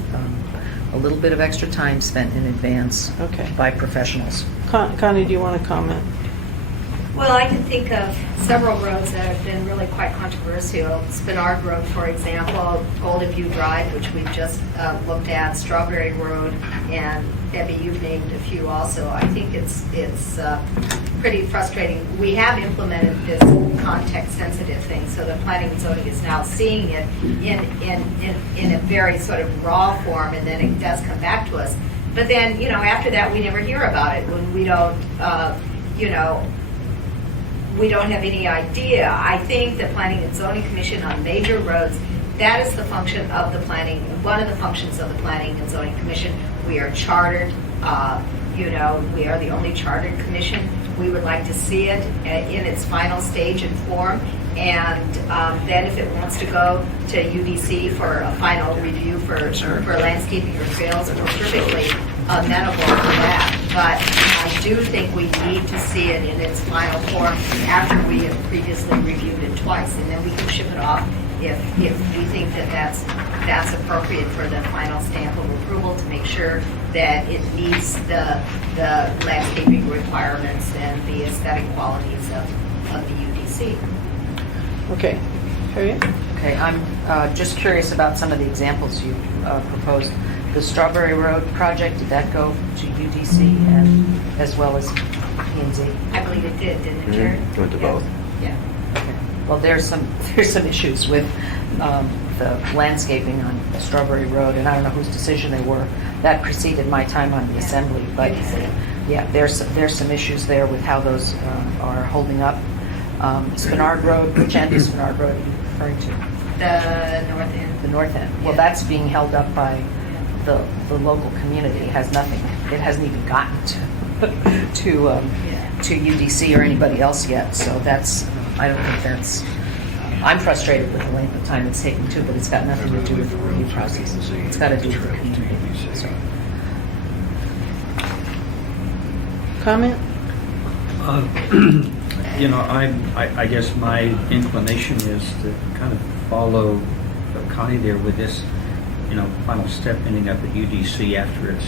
a little bit of extra time spent in advance Okay. by professionals. Connie, do you want to comment? Well, I can think of several roads that have been really quite controversial. Spinard Road, for example, Golden View Drive, which we've just looked at, Strawberry Road, and Debbie, you've named a few also. I think it's pretty frustrating. We have implemented this context-sensitive thing, so the planning and zoning is now seeing it in a very sort of raw form, and then it does come back to us. But then, after that, we never hear about it when we don't, we don't have any idea. I think the Planning and Zoning Commission on major roads, that is the function of the planning, one of the functions of the Planning and Zoning Commission. We are chartered, we are the only chartered commission. We would like to see it in its final stage and form. And then if it wants to go to UDC for a final review for landscaping or trails, we're perfectly amenable to that. But I do think we need to see it in its final form after we have previously reviewed it twice, and then we can ship it off if we think that that's appropriate for the final stamp of approval to make sure that it meets the landscaping requirements and the aesthetic qualities of the UDC. Okay. Harriet? Okay, I'm just curious about some of the examples you proposed. The Strawberry Road project, did that go to UDC and as well as P&Z? I believe it did, didn't it, Jared? Went to both. Yeah. Okay. Well, there's some issues with the landscaping on Strawberry Road, and I don't know whose decision they were. That preceded my time on the assembly, but yeah, there's some issues there with how those are holding up. Spinard Road, which end of Spinard Road are you referring to? The north end. The north end. Well, Yeah. that's being held up by the local community. It hasn't even gotten to UDC or anybody else yet. So I don't think that's. I'm frustrated with the length of time it's taking too, but it's got nothing to do with the review process. It's got to do with the community. So. Comment? I guess my inclination is to kind of follow Connie there with this, final step ending up at UDC after it's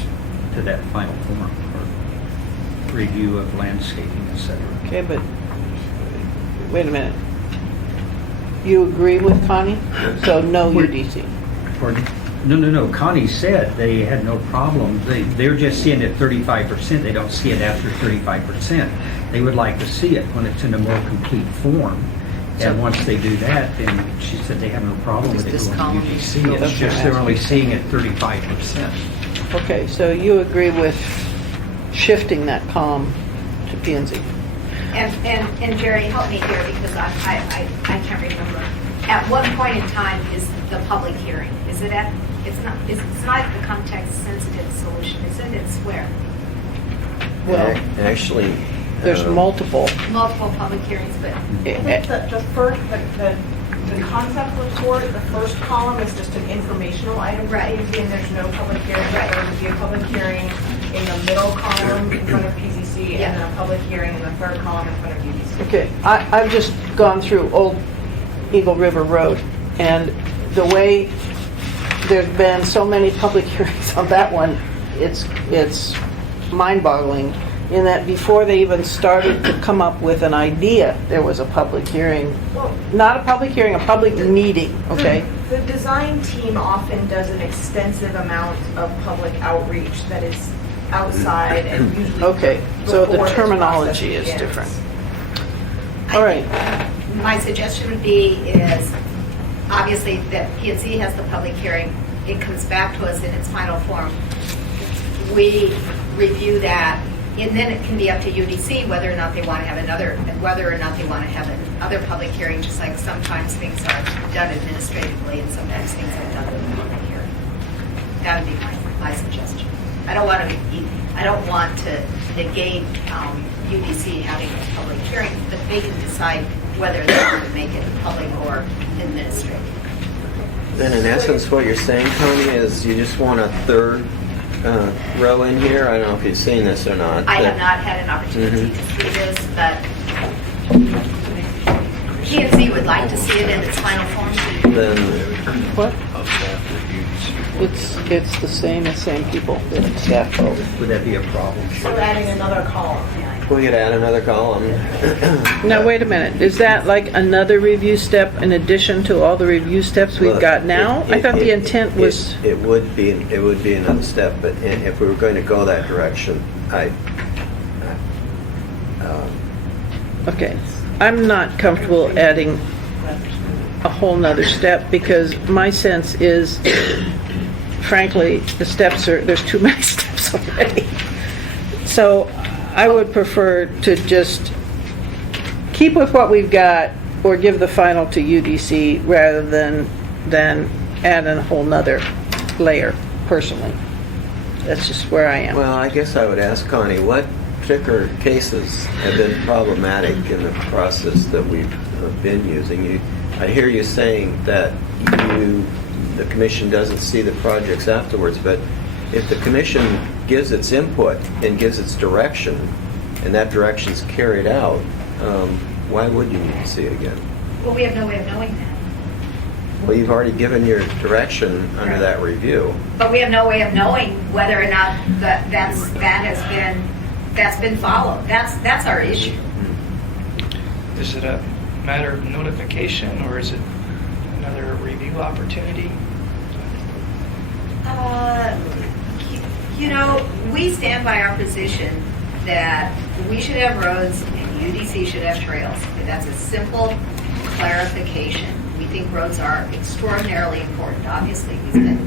to that final form or review of landscaping, et cetera. Okay, but wait a minute. You agree with Connie? So no UDC. Pardon? No. Connie said they had no problem. They're just seeing it 35%. They don't see it after 35%. They would like to see it when it's in a more complete form. And once they do that, then she said they have no problem with it This going column to is- UDC. It's just they're only seeing it 35%. Okay, so you agree with shifting that column to P&Z? And Jerry, help me here because I can't remember. At what point in time is the public hearing? Is it at, it's not the context-sensitive solution, is it? It's where? Well, Actually. there's multiple. Multiple public hearings, but I think the first, the concept report, the first column is just an informational item for Right. PZC, and there's no public hearing. Right. There would be a public hearing in the middle column in front of PZC, and then a public hearing in the third column in front of UDC. Okay, I've just gone through Old Eagle River Road, and the way there's been so many public hearings on that one, it's mind-boggling in that before they even started to come up with an idea, there was a public hearing. Not a public hearing, a public meeting, okay? The design team often does an extensive amount of public outreach that is outside and usually. Okay, so the before this terminology process is begins. different. All right. My suggestion would be is, obviously, that P&Z has the public hearing. It comes back to us in its final form. We review that, and then it can be up to UDC whether or not they want to have another public hearing, just like sometimes things are done administratively and sometimes things are done with a public hearing. That would be my suggestion. I don't want to negate UDC having a public hearing, but they can decide whether they want to make it public or administrative. Then in essence, what you're saying, Tony, is you just want a third row in here? I don't know if you've seen this or not. I have not had an opportunity to see this, but P&Z would like to see it in its final form. Then What? It's the same people, the staff vote. Would that be a problem? So adding another column. we could add another column. Now, wait a minute, is that like another review step in addition to all the review steps we've Look, got now? I thought the intent was, It would be another step, but if we were going to go that direction, okay, I'm not comfortable adding a whole nother step because my sense is, frankly, there's too many steps already. So I would prefer to just keep with what we've got or give the final to UDC rather than add in a whole nother layer, personally. That's just where I am. Well, I guess I would ask Connie, what particular cases have been problematic in the process that we've been using? I hear you saying that the commission doesn't see the projects afterwards, but if the commission gives its input and gives its direction, and that direction's carried out, why would you need to see it again? Well, we have no way of knowing that. Well, you've already given your direction under that review. But we have no way of knowing whether or not that's been followed. That's our issue. Is it a matter of notification, or is it another review opportunity? We stand by our position that we should have roads and UDC should have trails. That's a simple clarification. We think roads are extraordinarily important. Obviously, we spend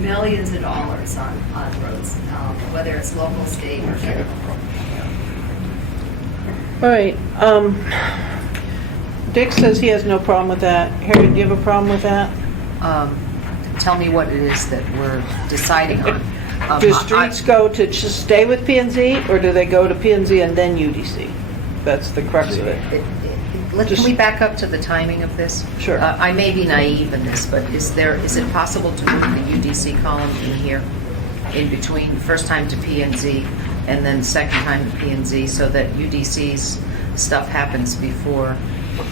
millions of dollars on roads, whether it's local, state, or federal. All right, Dick says he has no problem with that. Harry, do you have a problem with that? Tell me what it is that we're deciding on. Do streets go to just stay with P&Z, or do they go to P&Z and then UDC? That's the crux of it. Can we back up to the timing of this? Sure. I may be naive in this, but is it possible to move the UDC column in here, in between, first time to P&Z and then second time to P&Z, so that UDC's stuff happens before?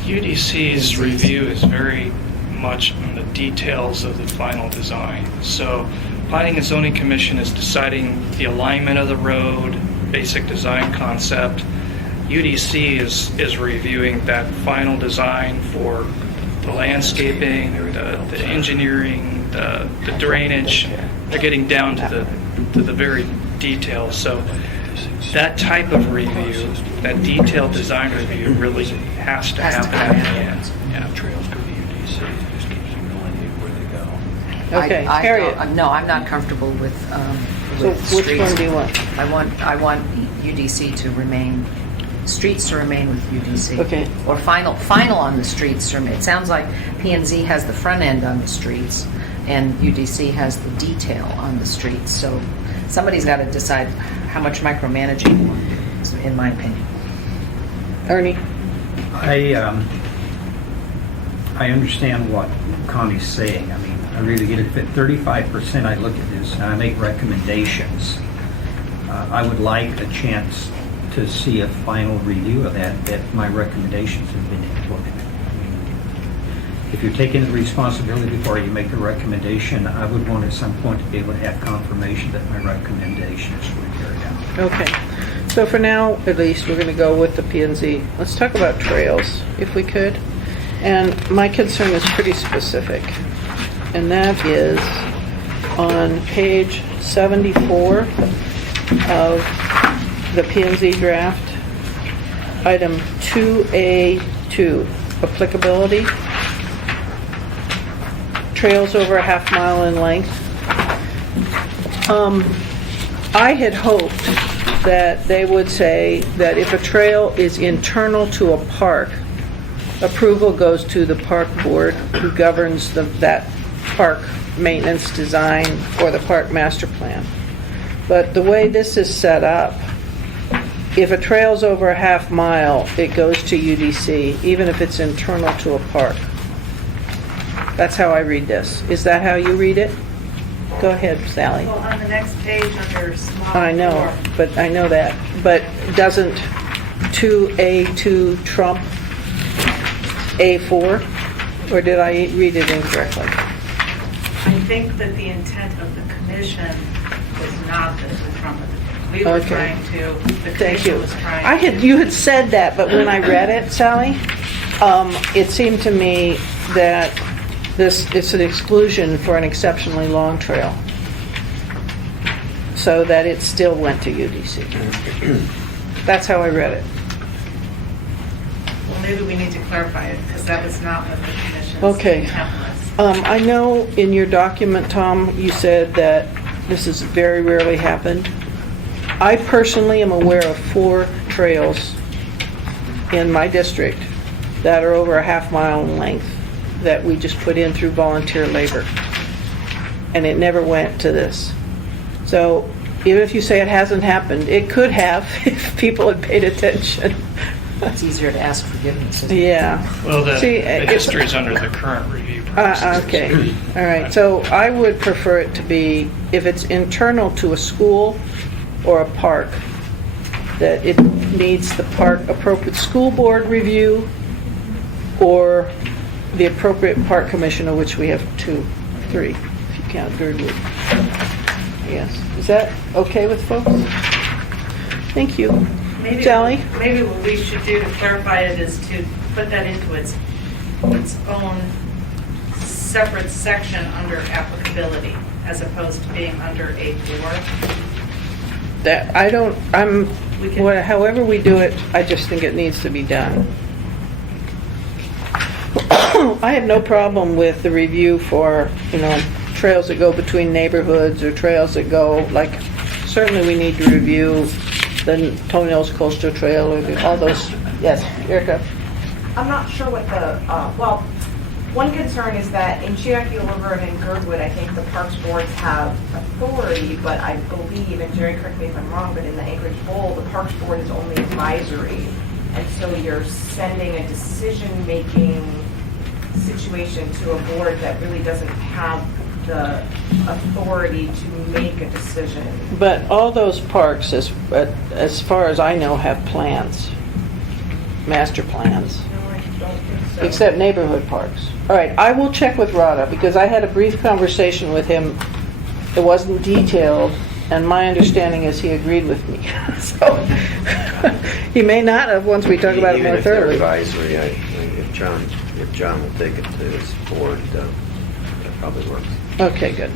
UDC's review is very much on the details of the final design. So Planning and Zoning Commission is deciding the alignment of the road, basic design concept. UDC is reviewing that final design for the landscaping, the engineering, the drainage. They're getting down to the very details. So that type of review, that detailed design review, really has to happen at the end. Yeah. Okay, Harriet. No, I'm not comfortable with So which streets. one do you want? I want UDC to remain, streets to remain with UDC. Okay. Or final on the streets. It sounds like P&Z has the front end on the streets and UDC has the detail on the streets. So somebody's got to decide how much micromanaging you want, in my opinion. Ernie? I understand what Connie's saying. I mean, I really get it. At 35%, I look at this and I make recommendations. I would like a chance to see a final review of that my recommendations have been implemented. I mean, if you're taking the responsibility before you make a recommendation, I would want at some point to be able to have confirmation that my recommendations were carried out. Okay. So So for now, at least, we're going to go with the P and Z. Let's talk about trails, if we could. And my concern is pretty specific, and that is on page 74 of the P and Z draft, item 2A2, applicability. Trails over a half mile in length. I had hoped that they would say that if a trail is internal to a park, approval goes to the park board who governs that park maintenance design or the park master plan. But the way this is set up, if a trail's over a half mile, it goes to UDC, even if it's internal to a park. That's how I read this. Is that how you read it? Go ahead, Sally. Well, on the next page under small. I know, four, but I know that. But doesn't 2A2 trump A4? Or did I read it incorrectly? I think that the intent of the commission was not that it would trump it. We were Okay. trying to, the Thank you. commission was trying. You had said that, but when I read it, Sally, it seemed to me that it's an exclusion for an exceptionally long trail. So that it still went to UDC. That's how I read it. Well, maybe we need to clarify it, because that was not what the commission's Okay. intent was. I know in your document, Tom, you said that this has very rarely happened. I personally am aware of 4 trails in my district that are over a half mile in length that we just put in through volunteer labor. And it never went to this. So even if you say it hasn't happened, it could have if people had paid attention. It's easier to ask forgiveness. isn't it? Yeah. Well, the See, it's- history is under the current review process. Okay, all right. So I would prefer it to be, if it's internal to a school or a park, that it needs the park appropriate school board review or the appropriate park commission, of which we have 2, 3, if you count Girdwood. Yes. Is that okay with folks? Thank you. Maybe- Sally? Maybe what we should do to clarify it is to put that into its own separate section under applicability, as opposed to being under A4. That, We can- however we do it, I just think it needs to be done. I have no problem with the review for, trails that go between neighborhoods or trails that go, like, certainly we need to review the Toenails Coastal Trail or all those, yes, Erica? I'm not sure what the, well, one concern is that in Cherokee River and in Girdwood, I think the Parks Boards have authority, but I believe, and Jerry, correct me if I'm wrong, but in the Anchorage Bowl, the Parks Board is only advisory. And so you're sending a decision-making situation to a board that really doesn't have the authority to make a decision. But all those parks, as far as I know, have plans, master plans. No, I don't think so. Except neighborhood parks. All right, I will check with Rada, because I had a brief conversation with him. It wasn't detailed, and my understanding is he agreed with me. So, he may not have once we talk about it Even more if they're thoroughly. advisory, if John will take it to his board, that probably works. Okay, good.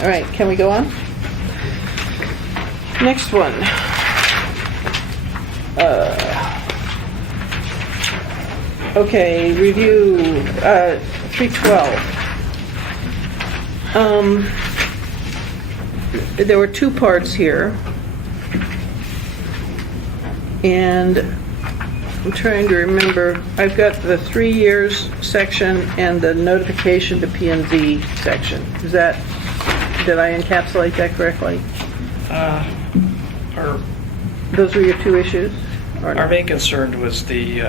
All right, can we go on? Next one. Okay, review 312. There were 2 parts here. And I'm trying to remember, I've got the 3 years section and the notification to P&Z section. Did I encapsulate that correctly? Our Those were your 2 issues? Or no? Our main concern was the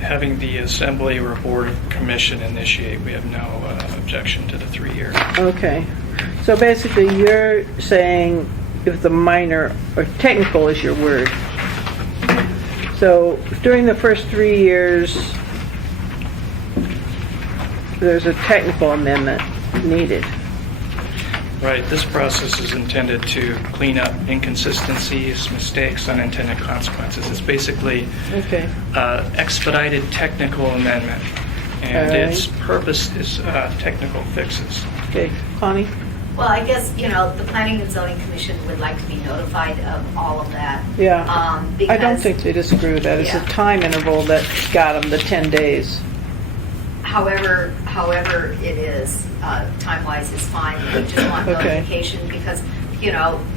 having the assembly or board of commission initiate. We have no objection to the 3-year. Okay. So basically, you're saying if the minor, or technical is your word. So during the first 3 years, there's a technical amendment needed. Right, this process is intended to clean up inconsistencies, mistakes, unintended consequences. It's basically Okay. expedited technical amendment, and All right. its purpose is technical fixes. Okay, Connie? Well, I guess, the Planning and Zoning Commission would like to be notified of all of that. Yeah. I don't Because think they disagree with that. It's a Yeah. time interval that got them the 10 days. however it is, time-wise is fine. We just want Okay. notification because,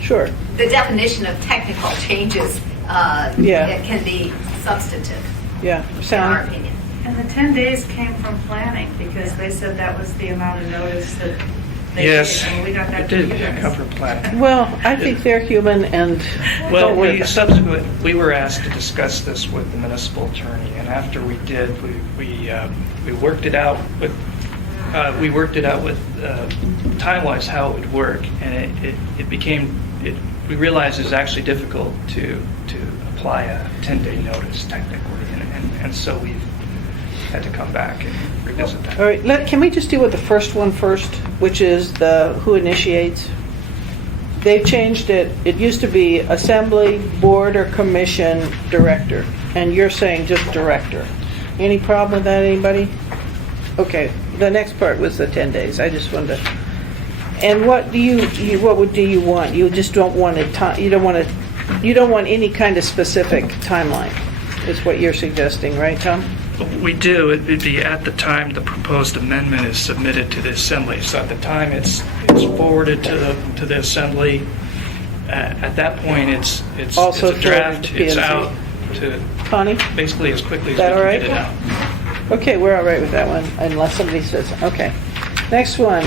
Sure. the definition of technical changes, Yeah. it can be substantive, Yeah. in our Sound? opinion. And the 10 days came from planning because they said that was the amount of notice that they Yes, gave. And we got that it did from you guys. cover planning. Well, I think they're human and Well, don't worry. we were asked to discuss this with the municipal attorney, and after we did, we worked it out with, time-wise how it would work, and we realized it's actually difficult to apply a 10-day notice technically, and so we've had to come back and revisit that. All right, can we just deal with the first one first, which is the who initiates? They've changed it. It used to be assembly, board, or commission director, and you're saying just director. Any problem with that, anybody? Okay, the next part was the 10 days. I just wanted to... And what do you want? You just don't want you don't want any kind of specific timeline, is what you're suggesting, right, Tom? We do. It would be at the time the proposed amendment is submitted to the assembly. So at the time it's forwarded to the assembly, at that point it's Also a draft. forwarded to It's P&Z. out to Connie? basically as quickly as That we all can right? get it out. Okay, we're all right with that one, unless somebody says, okay. Next one,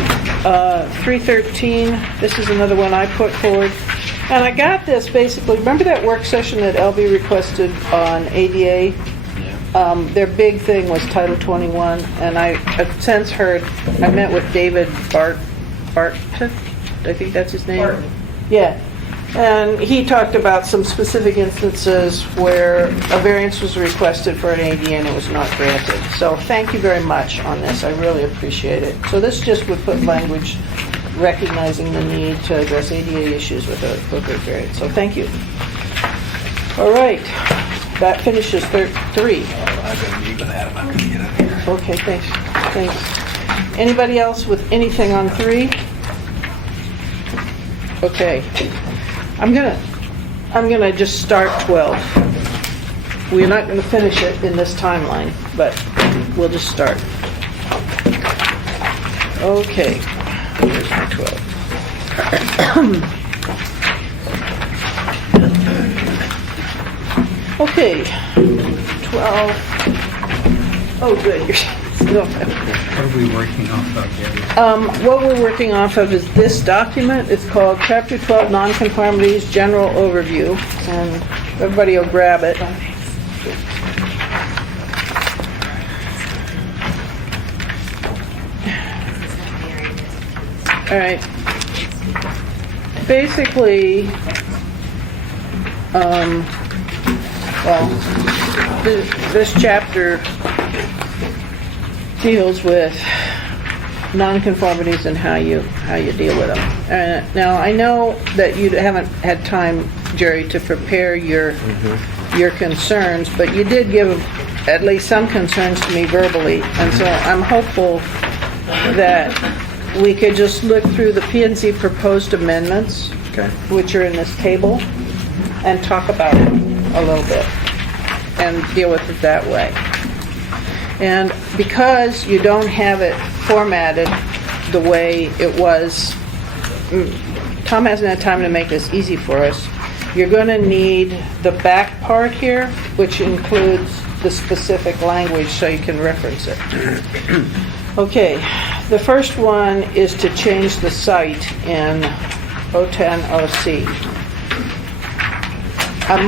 313, this is another one I put forward. And I got this basically, remember that work session that LB requested on ADA? Their big thing was Title 21, and I have since heard, I met with David Barton, I think that's his name? Barton. Yeah. And he talked about some specific instances where a variance was requested for an ADA and it was not granted. So thank you very much on this. I really appreciate it. So this just would put language recognizing the need to address ADA issues with an appropriate variance. So thank you. All right. That finishes 3. I've got to meet with Adam. I'm going to get out of here. Okay, thanks. Anybody else with anything on 3? Okay. I'm gonna just start 12. We're not gonna finish it in this timeline, but we'll just start. Okay. Here's my 12. Okay. 12. Oh, good. What are we working off of, Debbie? What we're working off of is this document. It's called Chapter 12 Nonconformities General Overview, and everybody will grab it. All right. Basically, this chapter deals with nonconformities and how you deal with them. Now, I know that you haven't had time, Jerry, to prepare your concerns, but you did give at least some concerns to me verbally, and so I'm hopeful that we could just look through the P&Z proposed amendments, which are in this table, and talk about it a little bit, and deal with it that way. And because you don't have it formatted the way it was, Tom hasn't had time to make this easy for us, you're going to need the back part here, which includes the specific language so you can reference it. Okay, the first one is to change the site in 010 OC.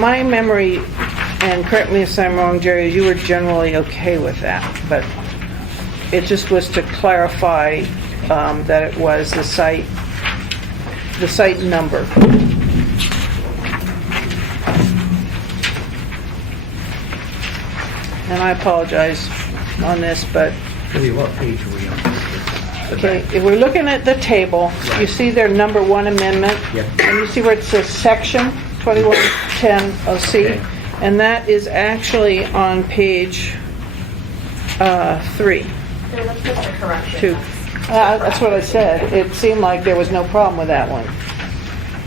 My memory, and correct me if I'm wrong, Jerry, you were generally okay with that, but it just was to clarify that it was the site number. And I apologize on this, but Debbie, what page are we on? Okay, if we're looking at the table, you see their number 1 amendment? Yeah. And you see where it says section 2110OC? Okay. And that is actually on page 3. There, let's put the correction. 2. That's what I said. It seemed like there was no problem with that one.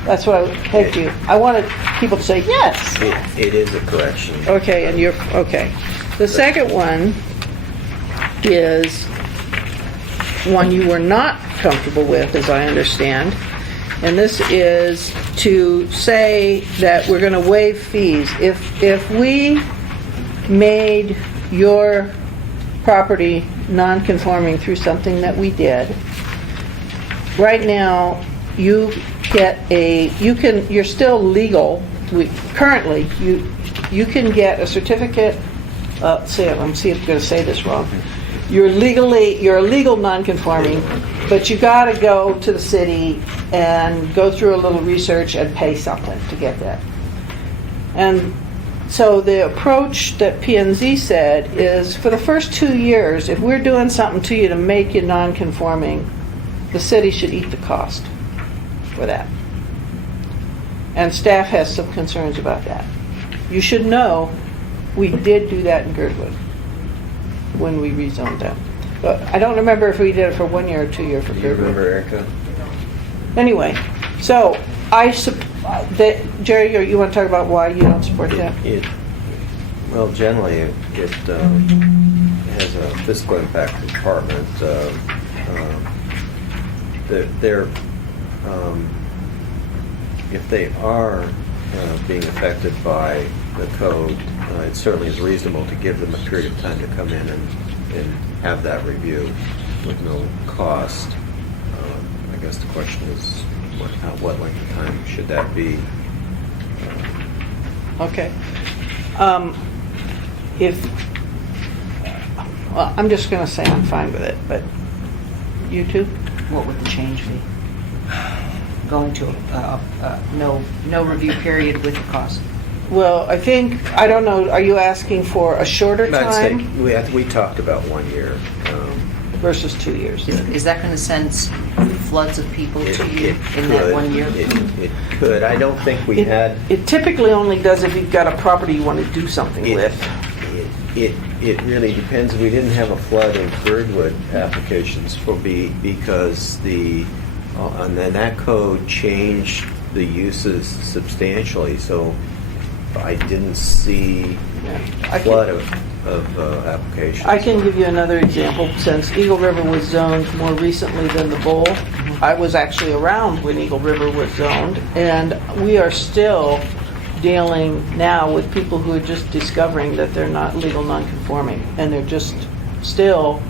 That's what thank you. I wanted people to say yes. It is a correction. Okay, and you're, okay. The second one is one you were not comfortable with, as I understand. And this is to say that we're going to waive fees. If we made your property non-conforming through something that we did, right now, you get you're still legal. Currently, you can get a certificate, I'm going to say this wrong. You're a legal non-conforming, but you got to go to the city and go through a little research and pay something to get that. And so the approach that P&Z said is for the first 2 years, if we're doing something to you to make you non-conforming, the city should eat the cost for that. And staff has some concerns about that. You should know we did do that in Girdwood when we rezoned them. But I don't remember if we did it for 1 year or 2 years for Do you Girdwood. remember, Erica? Anyway, so Jerry, you want to talk about why you don't support that? Well, generally, it has a fiscal impact compartment. If they are being affected by the code, it certainly is reasonable to give them a period of time to come in and have that review with no cost. I guess the question is, what length of time should that be? Okay. Well, I'm just going to say I'm fine with it, but you too? What would the change be? Going to no review period with the cost? Well, I don't know, are you asking for a shorter I'd say time we talked about 1 year. versus 2 years? Is that going to send floods of people to you in that 1 year? It could. I don't think we had. It typically only does if you've got a property you want to do something with. It really depends. We didn't have a flood in Girdwood applications because and then that code changed the uses substantially. So I didn't see a flood of applications. I can give you another example. Since Eagle River was zoned more recently than the Bowl, I was actually around when Eagle River was zoned, and we are still dealing now with people who are just discovering that they're not legal non-conforming, and they're just still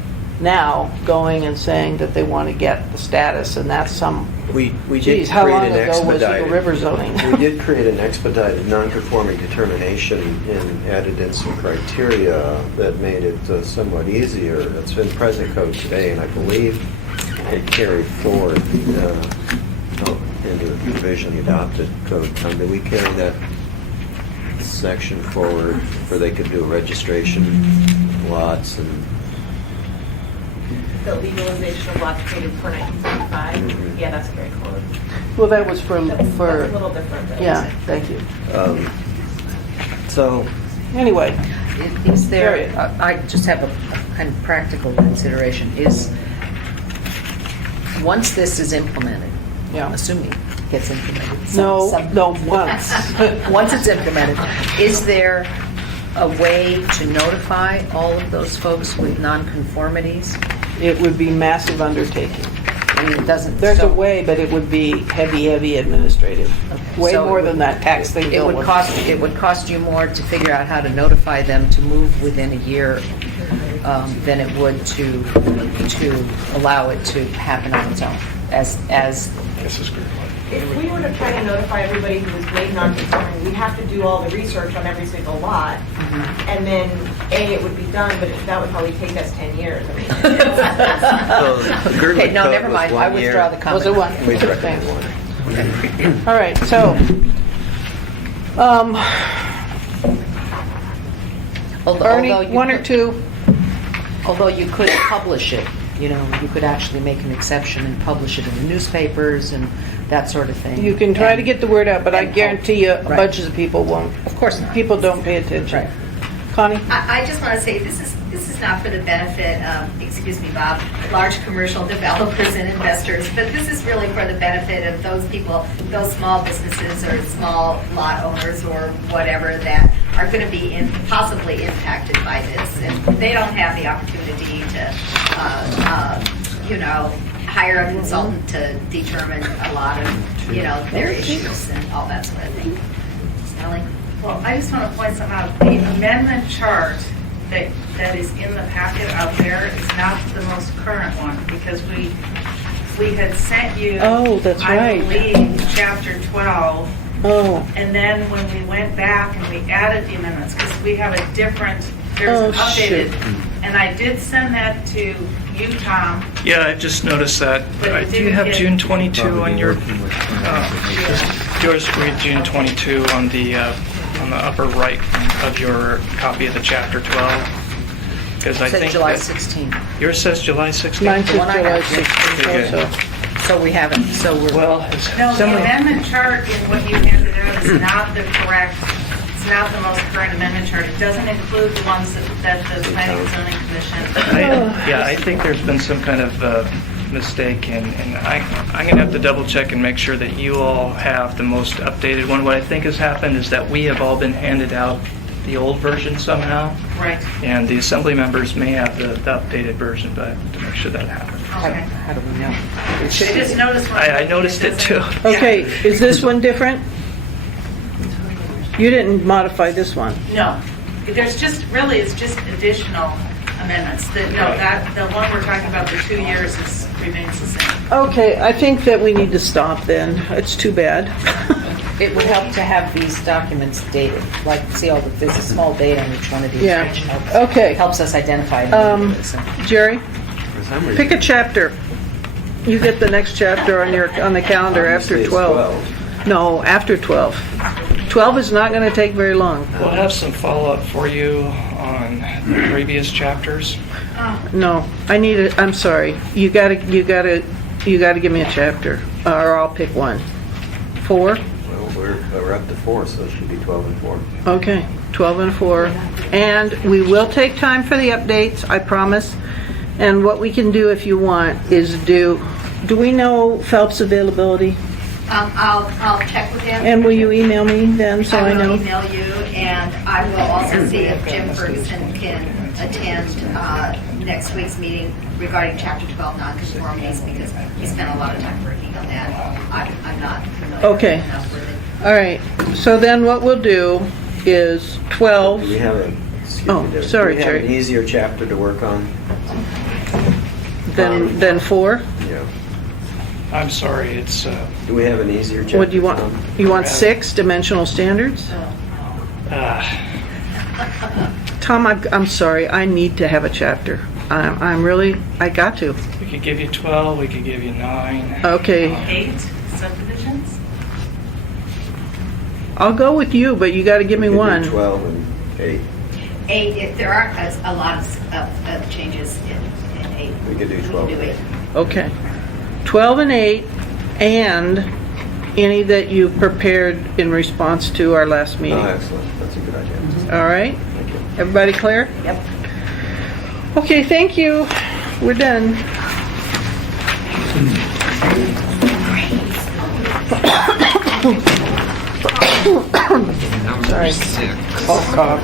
now going and saying that they want to get the status, and that's some. We did Geez, how create long an ago was expedited. Eagle River zoning? We did create an expedited non-conforming determination and added in some criteria that made it somewhat easier. It's in present code today, and I believe it carried forward into the provisionally adopted code. Tom, did we carry that section forward where they could do a registration lots and? The legalization of lots created for 1975, yeah, that's carried forward. Well, that was for That's a little different. but- yeah. Thank you. So Anyway, Is there, Period. I just have a kind of practical consideration, once this is implemented, yeah. assuming it gets implemented. No, once. Once it's implemented, is there a way to notify all of those folks with nonconformities? It would be massive undertaking. I mean, it doesn't. There's a so- way, but it would be heavy administrative. Okay. Way So more it would- than that tax thing. It would cost you more to figure out how to notify them to move within a year than it would to allow it to happen on its own. As If we were to try to notify everybody who was made non-conforming, we'd have to do all the research on every single lot, and then, it would be done, but that would probably take us 10 years. I mean, okay, no, never mind. I withdraw the comment. Was it one? we recommend one. All right, so, Ernie, Although you one or could- two? Although you could publish it You know, you could actually make an exception and publish it in the newspapers and that sort of thing. You can try to And- get the word out, but I and guarantee you a Right. bunch of people won't. Of course not. People don't pay attention. Right. Connie? I just want to say, this is not for the benefit of, excuse me, Bob, large commercial developers and investors, but this is really for the benefit of those people, those small businesses or small lot owners or whatever that are going to be possibly impacted by this. And they don't have the opportunity to, hire a consultant to determine a lot of, their issues and all that sort of thing. Sally? Well, I just want to point something out. The amendment chart that is in the packet out there is not the most current one, because we had sent you, Oh, that's I right. believe, chapter 12, Oh, and then when we went back and we added the amendments, because we have a different, there's an Oh, shoot. updated, and I did send that to you, Tom. Yeah, I just noticed that. But it Do you didn't have get- June 22 on your, Working with- yours read June 22 on the upper right of your copy of the chapter 12? Because I It says think July that- 16th. yours says July 16th? mine says one I July have. 16th Okay, good. also. So we haven't, so we're. Well, No, the somebody- amendment chart in what you handed out is not the correct, it's not the most current amendment chart. It doesn't include the ones that the Planning and Zoning Commission. Yeah, I think there's been some kind of mistake, and I'm going to have to double check and make sure that you all have the most updated one. What I think has happened is that we have all been handed out the old version somehow, Right, and the assembly members may have the updated version, but to make sure that happens. okay. How do we know? I just noticed when. I noticed it too. Okay, is this one different? You didn't modify this one. No, there's just, really, it's just additional amendments. The one we're talking about, the 2 years remains the same. Okay, I think that we need to stop then. It's too bad. It would help to have these documents dated, like, see all there's a small date on each one of these. Yeah. which helps- Okay. Helps us identify it. Jerry, For some reason. pick a chapter. You get the next chapter on the calendar after Obviously, it's 12. No, after 12. 12 is not going to take very long. We'll have some follow-up for you on the previous chapters. No, I'm sorry. You gotta give me a chapter, or I'll pick one. 4? Well, we're up to 4, so it should be 12 and 4. Okay, 12 and 4. And we will take time for the updates, I promise. And what we can do if you want is do we know Phelps' availability? I'll check with him. And will you email me then, so I I will know? email you, and I will also see if Jim Ferguson can attend next week's meeting regarding Chapter 12 nonconformities, because he spent a lot of time working on that. I'm not familiar Okay. enough with it. All right, so then what we'll do is 12. Do we have a, excuse Oh, me, Debbie, sorry, do we have an Jerry. easier chapter to work on? Then 4? Yeah. I'm sorry, it's, Do we have an easier chapter? What do you want? Tom? You want 6 dimensional standards? Tom, I'm sorry, I need to have a chapter. I got to. we could give you 12, we could give you 9. Okay, 8 subdivisions? I'll go with you, but you gotta give me We could do one. 12 and 8. 8, there aren't a lot of changes in 8. We could do 12 and 8. Okay. 12 and 8, and any that you prepared in response to our last Oh, meeting. excellent. That's a good idea. All right? Thank you. Everybody clear? Yep. Okay, thank you. We're done. Sorry. Cough, cough.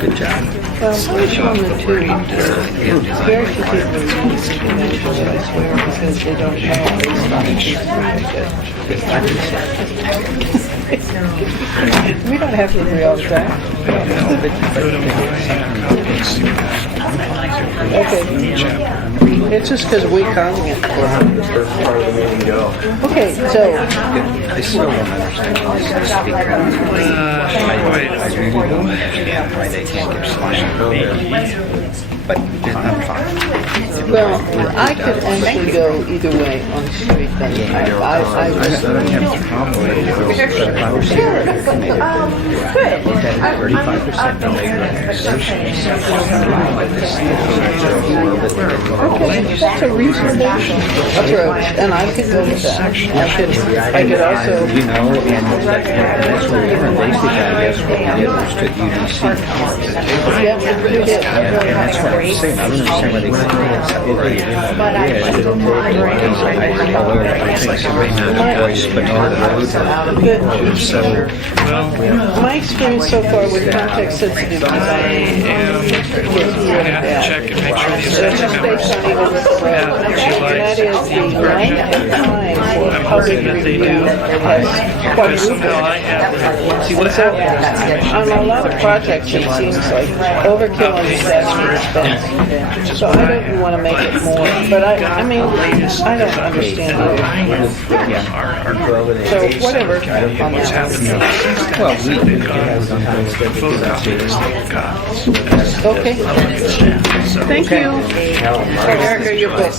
Good job. Well, which one the two? Very few people use it eventually, I swear, because they don't know based on we don't have to agree all the time. Okay. It's just because we comment. The first part of the meeting go. Okay, so, I still don't understand why I really don't understand why they can't give slash baby. But I'm fine. Well, I could actually go either way on the street then. Okay, that's a reasonable approach, and I could go with that. I could also, You know, and that's where different basic, I guess, what we did was to UDC. yeah, we did. And that's what I'm saying, I don't understand why they couldn't do that separately. Although I think some of the boys, but not the road. So, My experience so far with context sensitive I design am is really gonna have to bad. check and make sure the It's assembly just members based on even with the road. have And utilized that is the the length version. of time for I'm public hoping that they review do. has Because somehow I have, see what so, happens. on a lot of projects, it seems like overkill and excessive expense. So I don't want to make it more, but I mean, I don't understand it. So whatever. What's happening? well, we Photocopies that were copies. Okay. Thank you. Erica, your book.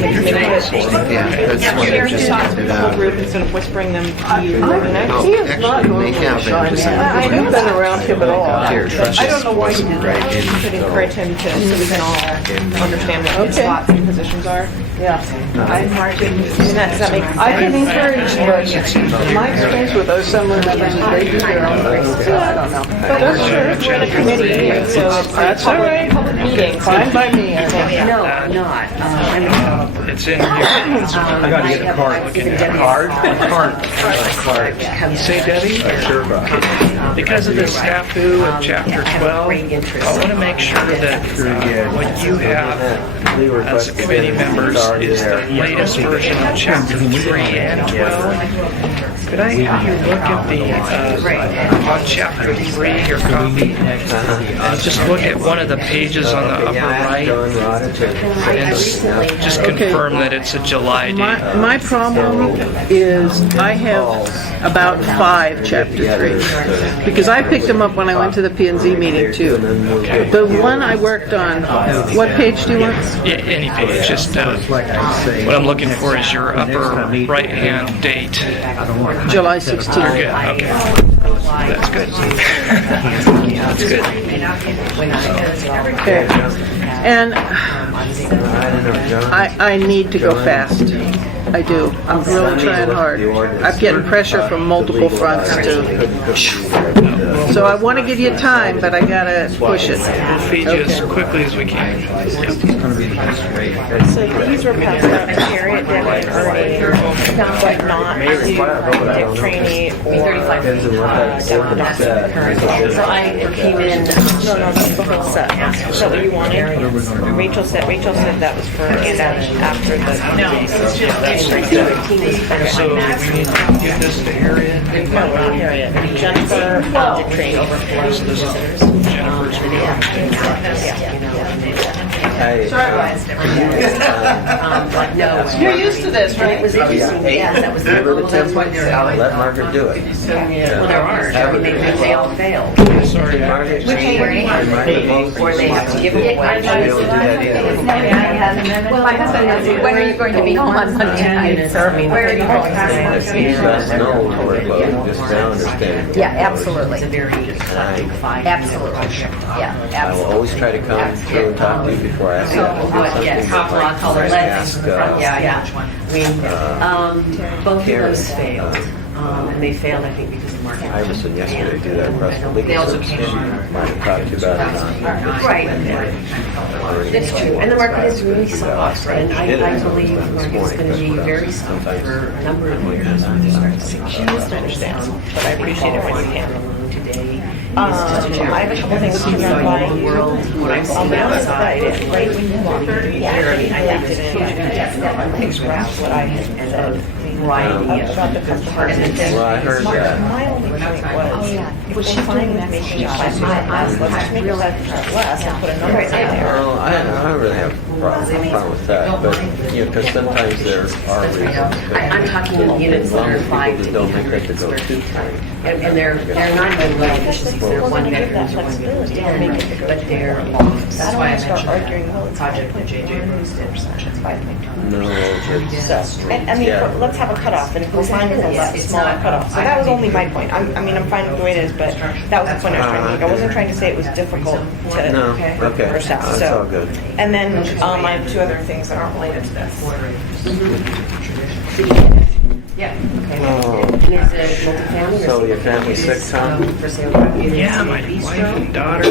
Yeah, that's what I just pointed out. Instead of whispering them to you. He is not normally shy, man. I haven't been around him at all. I don't know why he did that. You should encourage him to, so we can all understand what his Okay. thoughts and positions are. Yeah. Does that make sense? I can encourage, but my experience with those assembly members is they do their own things, so I don't know. But that's We're in a committee meeting, so it's a That's all right. public meeting. Fine by me, I think. No, I'm not. It's in here. I gotta get a card. Say, Debbie? Sure. Because of the snafu of chapter 12, I want to make sure that what you have as a committee members is the latest version of chapter 3 and 12. Could I have you look at the, on chapter 3, your copy? Just look at one of the pages on the upper right and just confirm that it's a July date. My problem is I have about 5 chapter 3, because I picked them up when I went to the P&Z meeting too. The one I worked on, what page do you want? Yeah, any page, just what I'm looking for is your upper right-hand date. July You're 16th. good, okay. That's good. That's good. Okay. And I need to go fast. I do. I'm really trying hard. I'm getting pressure from multiple fronts to. So I want to give you time, but I gotta push it. We'll feed you as quickly as we can. So these were passed out to Harriet, Debbie, and Ernie, but not to Dick Trainee or Dr. Dawson. So I came in. No, that's the whole set. Is that what you wanted? Rachel said that was for after the. No, it's just So we need to give this to Harriet. No, not Harriet. Jennifer, Dick Trainee. So this is Jennifer's. No. You're used to this, right? It was interesting. Yes, that was the that's why they're out. Let Margaret do it. Well, there are. I mean, they all failed. Sorry. Margaret, Or they have to give them away. Well, my husband knows you. When are you going to be home on Monday night? Where are you going? That's no workload, just now understand. Yeah, absolutely. It's a very eclectic five. Absolutely. Yeah, I will always try to come through and talk to you before I ask you. What, yes, rock color lens. Ask, Yeah. I mean, both of those failed. And they failed, I think, because the market. Iverson yesterday do that across the legal They also services. came. Might have talked to you about it. Right. That's true. And the market is really soft, and I believe the market is going to be very soft for a number of years. She needs to understand, but I appreciate it when you can. Today. I have a couple things to run by you. On the outside, right when you walk in, I didn't express what I had said. Variety About the customer. Well, I heard that. My only originally was. Oh, yeah. If Was we're she fine doing with that? making it Yeah. 5% less, let's just make it 5% less and put a number in there. Well, I don't really have a problem with that, but, you know, because sometimes there are reasons. I'm talking about units that are Some 5 people to just don't 10 think they could go too tight. And they're not even really efficiencies, they're one bedrooms or one bedrooms, but they're long. That's why I mentioned that project that JJ Rose did, Sections 5.2. No, it's, I mean, Yeah. let's have a cutoff, and if we're fine with a smaller cutoff. So that was only my point. I mean, I'm fine with the way it is, but that was the point I was trying to make. I wasn't trying to say it was difficult to, no, okay, for staff, that's so. all good. And then, I have 2 other things that aren't related to this. Yeah, okay. Oh. And there's a multifamily. So your family's sick, Tom? For sale property. Yeah, my wife and daughter.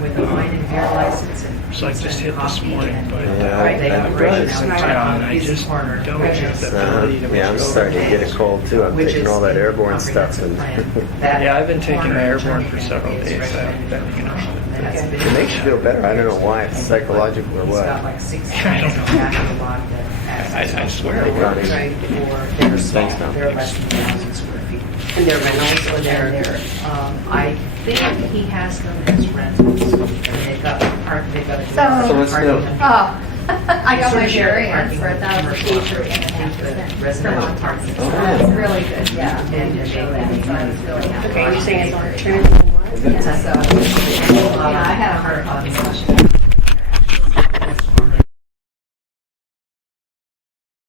With a wine and beer license and. So I just hit this morning, but Yeah, Right, they I'm have good. Russian John, I Piece of just corner, don't have the ability to. Yeah, I'm starting to get a cold too. I'm which taking is all that the airborne stuff and comprehensive plan. Yeah, I've been taking Corner airborne journey for several is days, recommended that, for you know. commercial. That has been- it makes you feel better. I don't know why. It's psychological or He's got what. like 6 I don't know. bachelor lot that has- I swear. Hey, Ronnie. Right, or they're small, Thanks, Tom. they're less than 1,000 square feet. And they're rentals, or they're, I think he has them as rentals, and they've got they've got. So what's new? Oh, I got my Share variance for parking, 1,000 commercial, feet for and residential parking. Oh, That's really good, yeah. And they Okay, you're saying it's on It's a, Yeah, I had a hard discussion.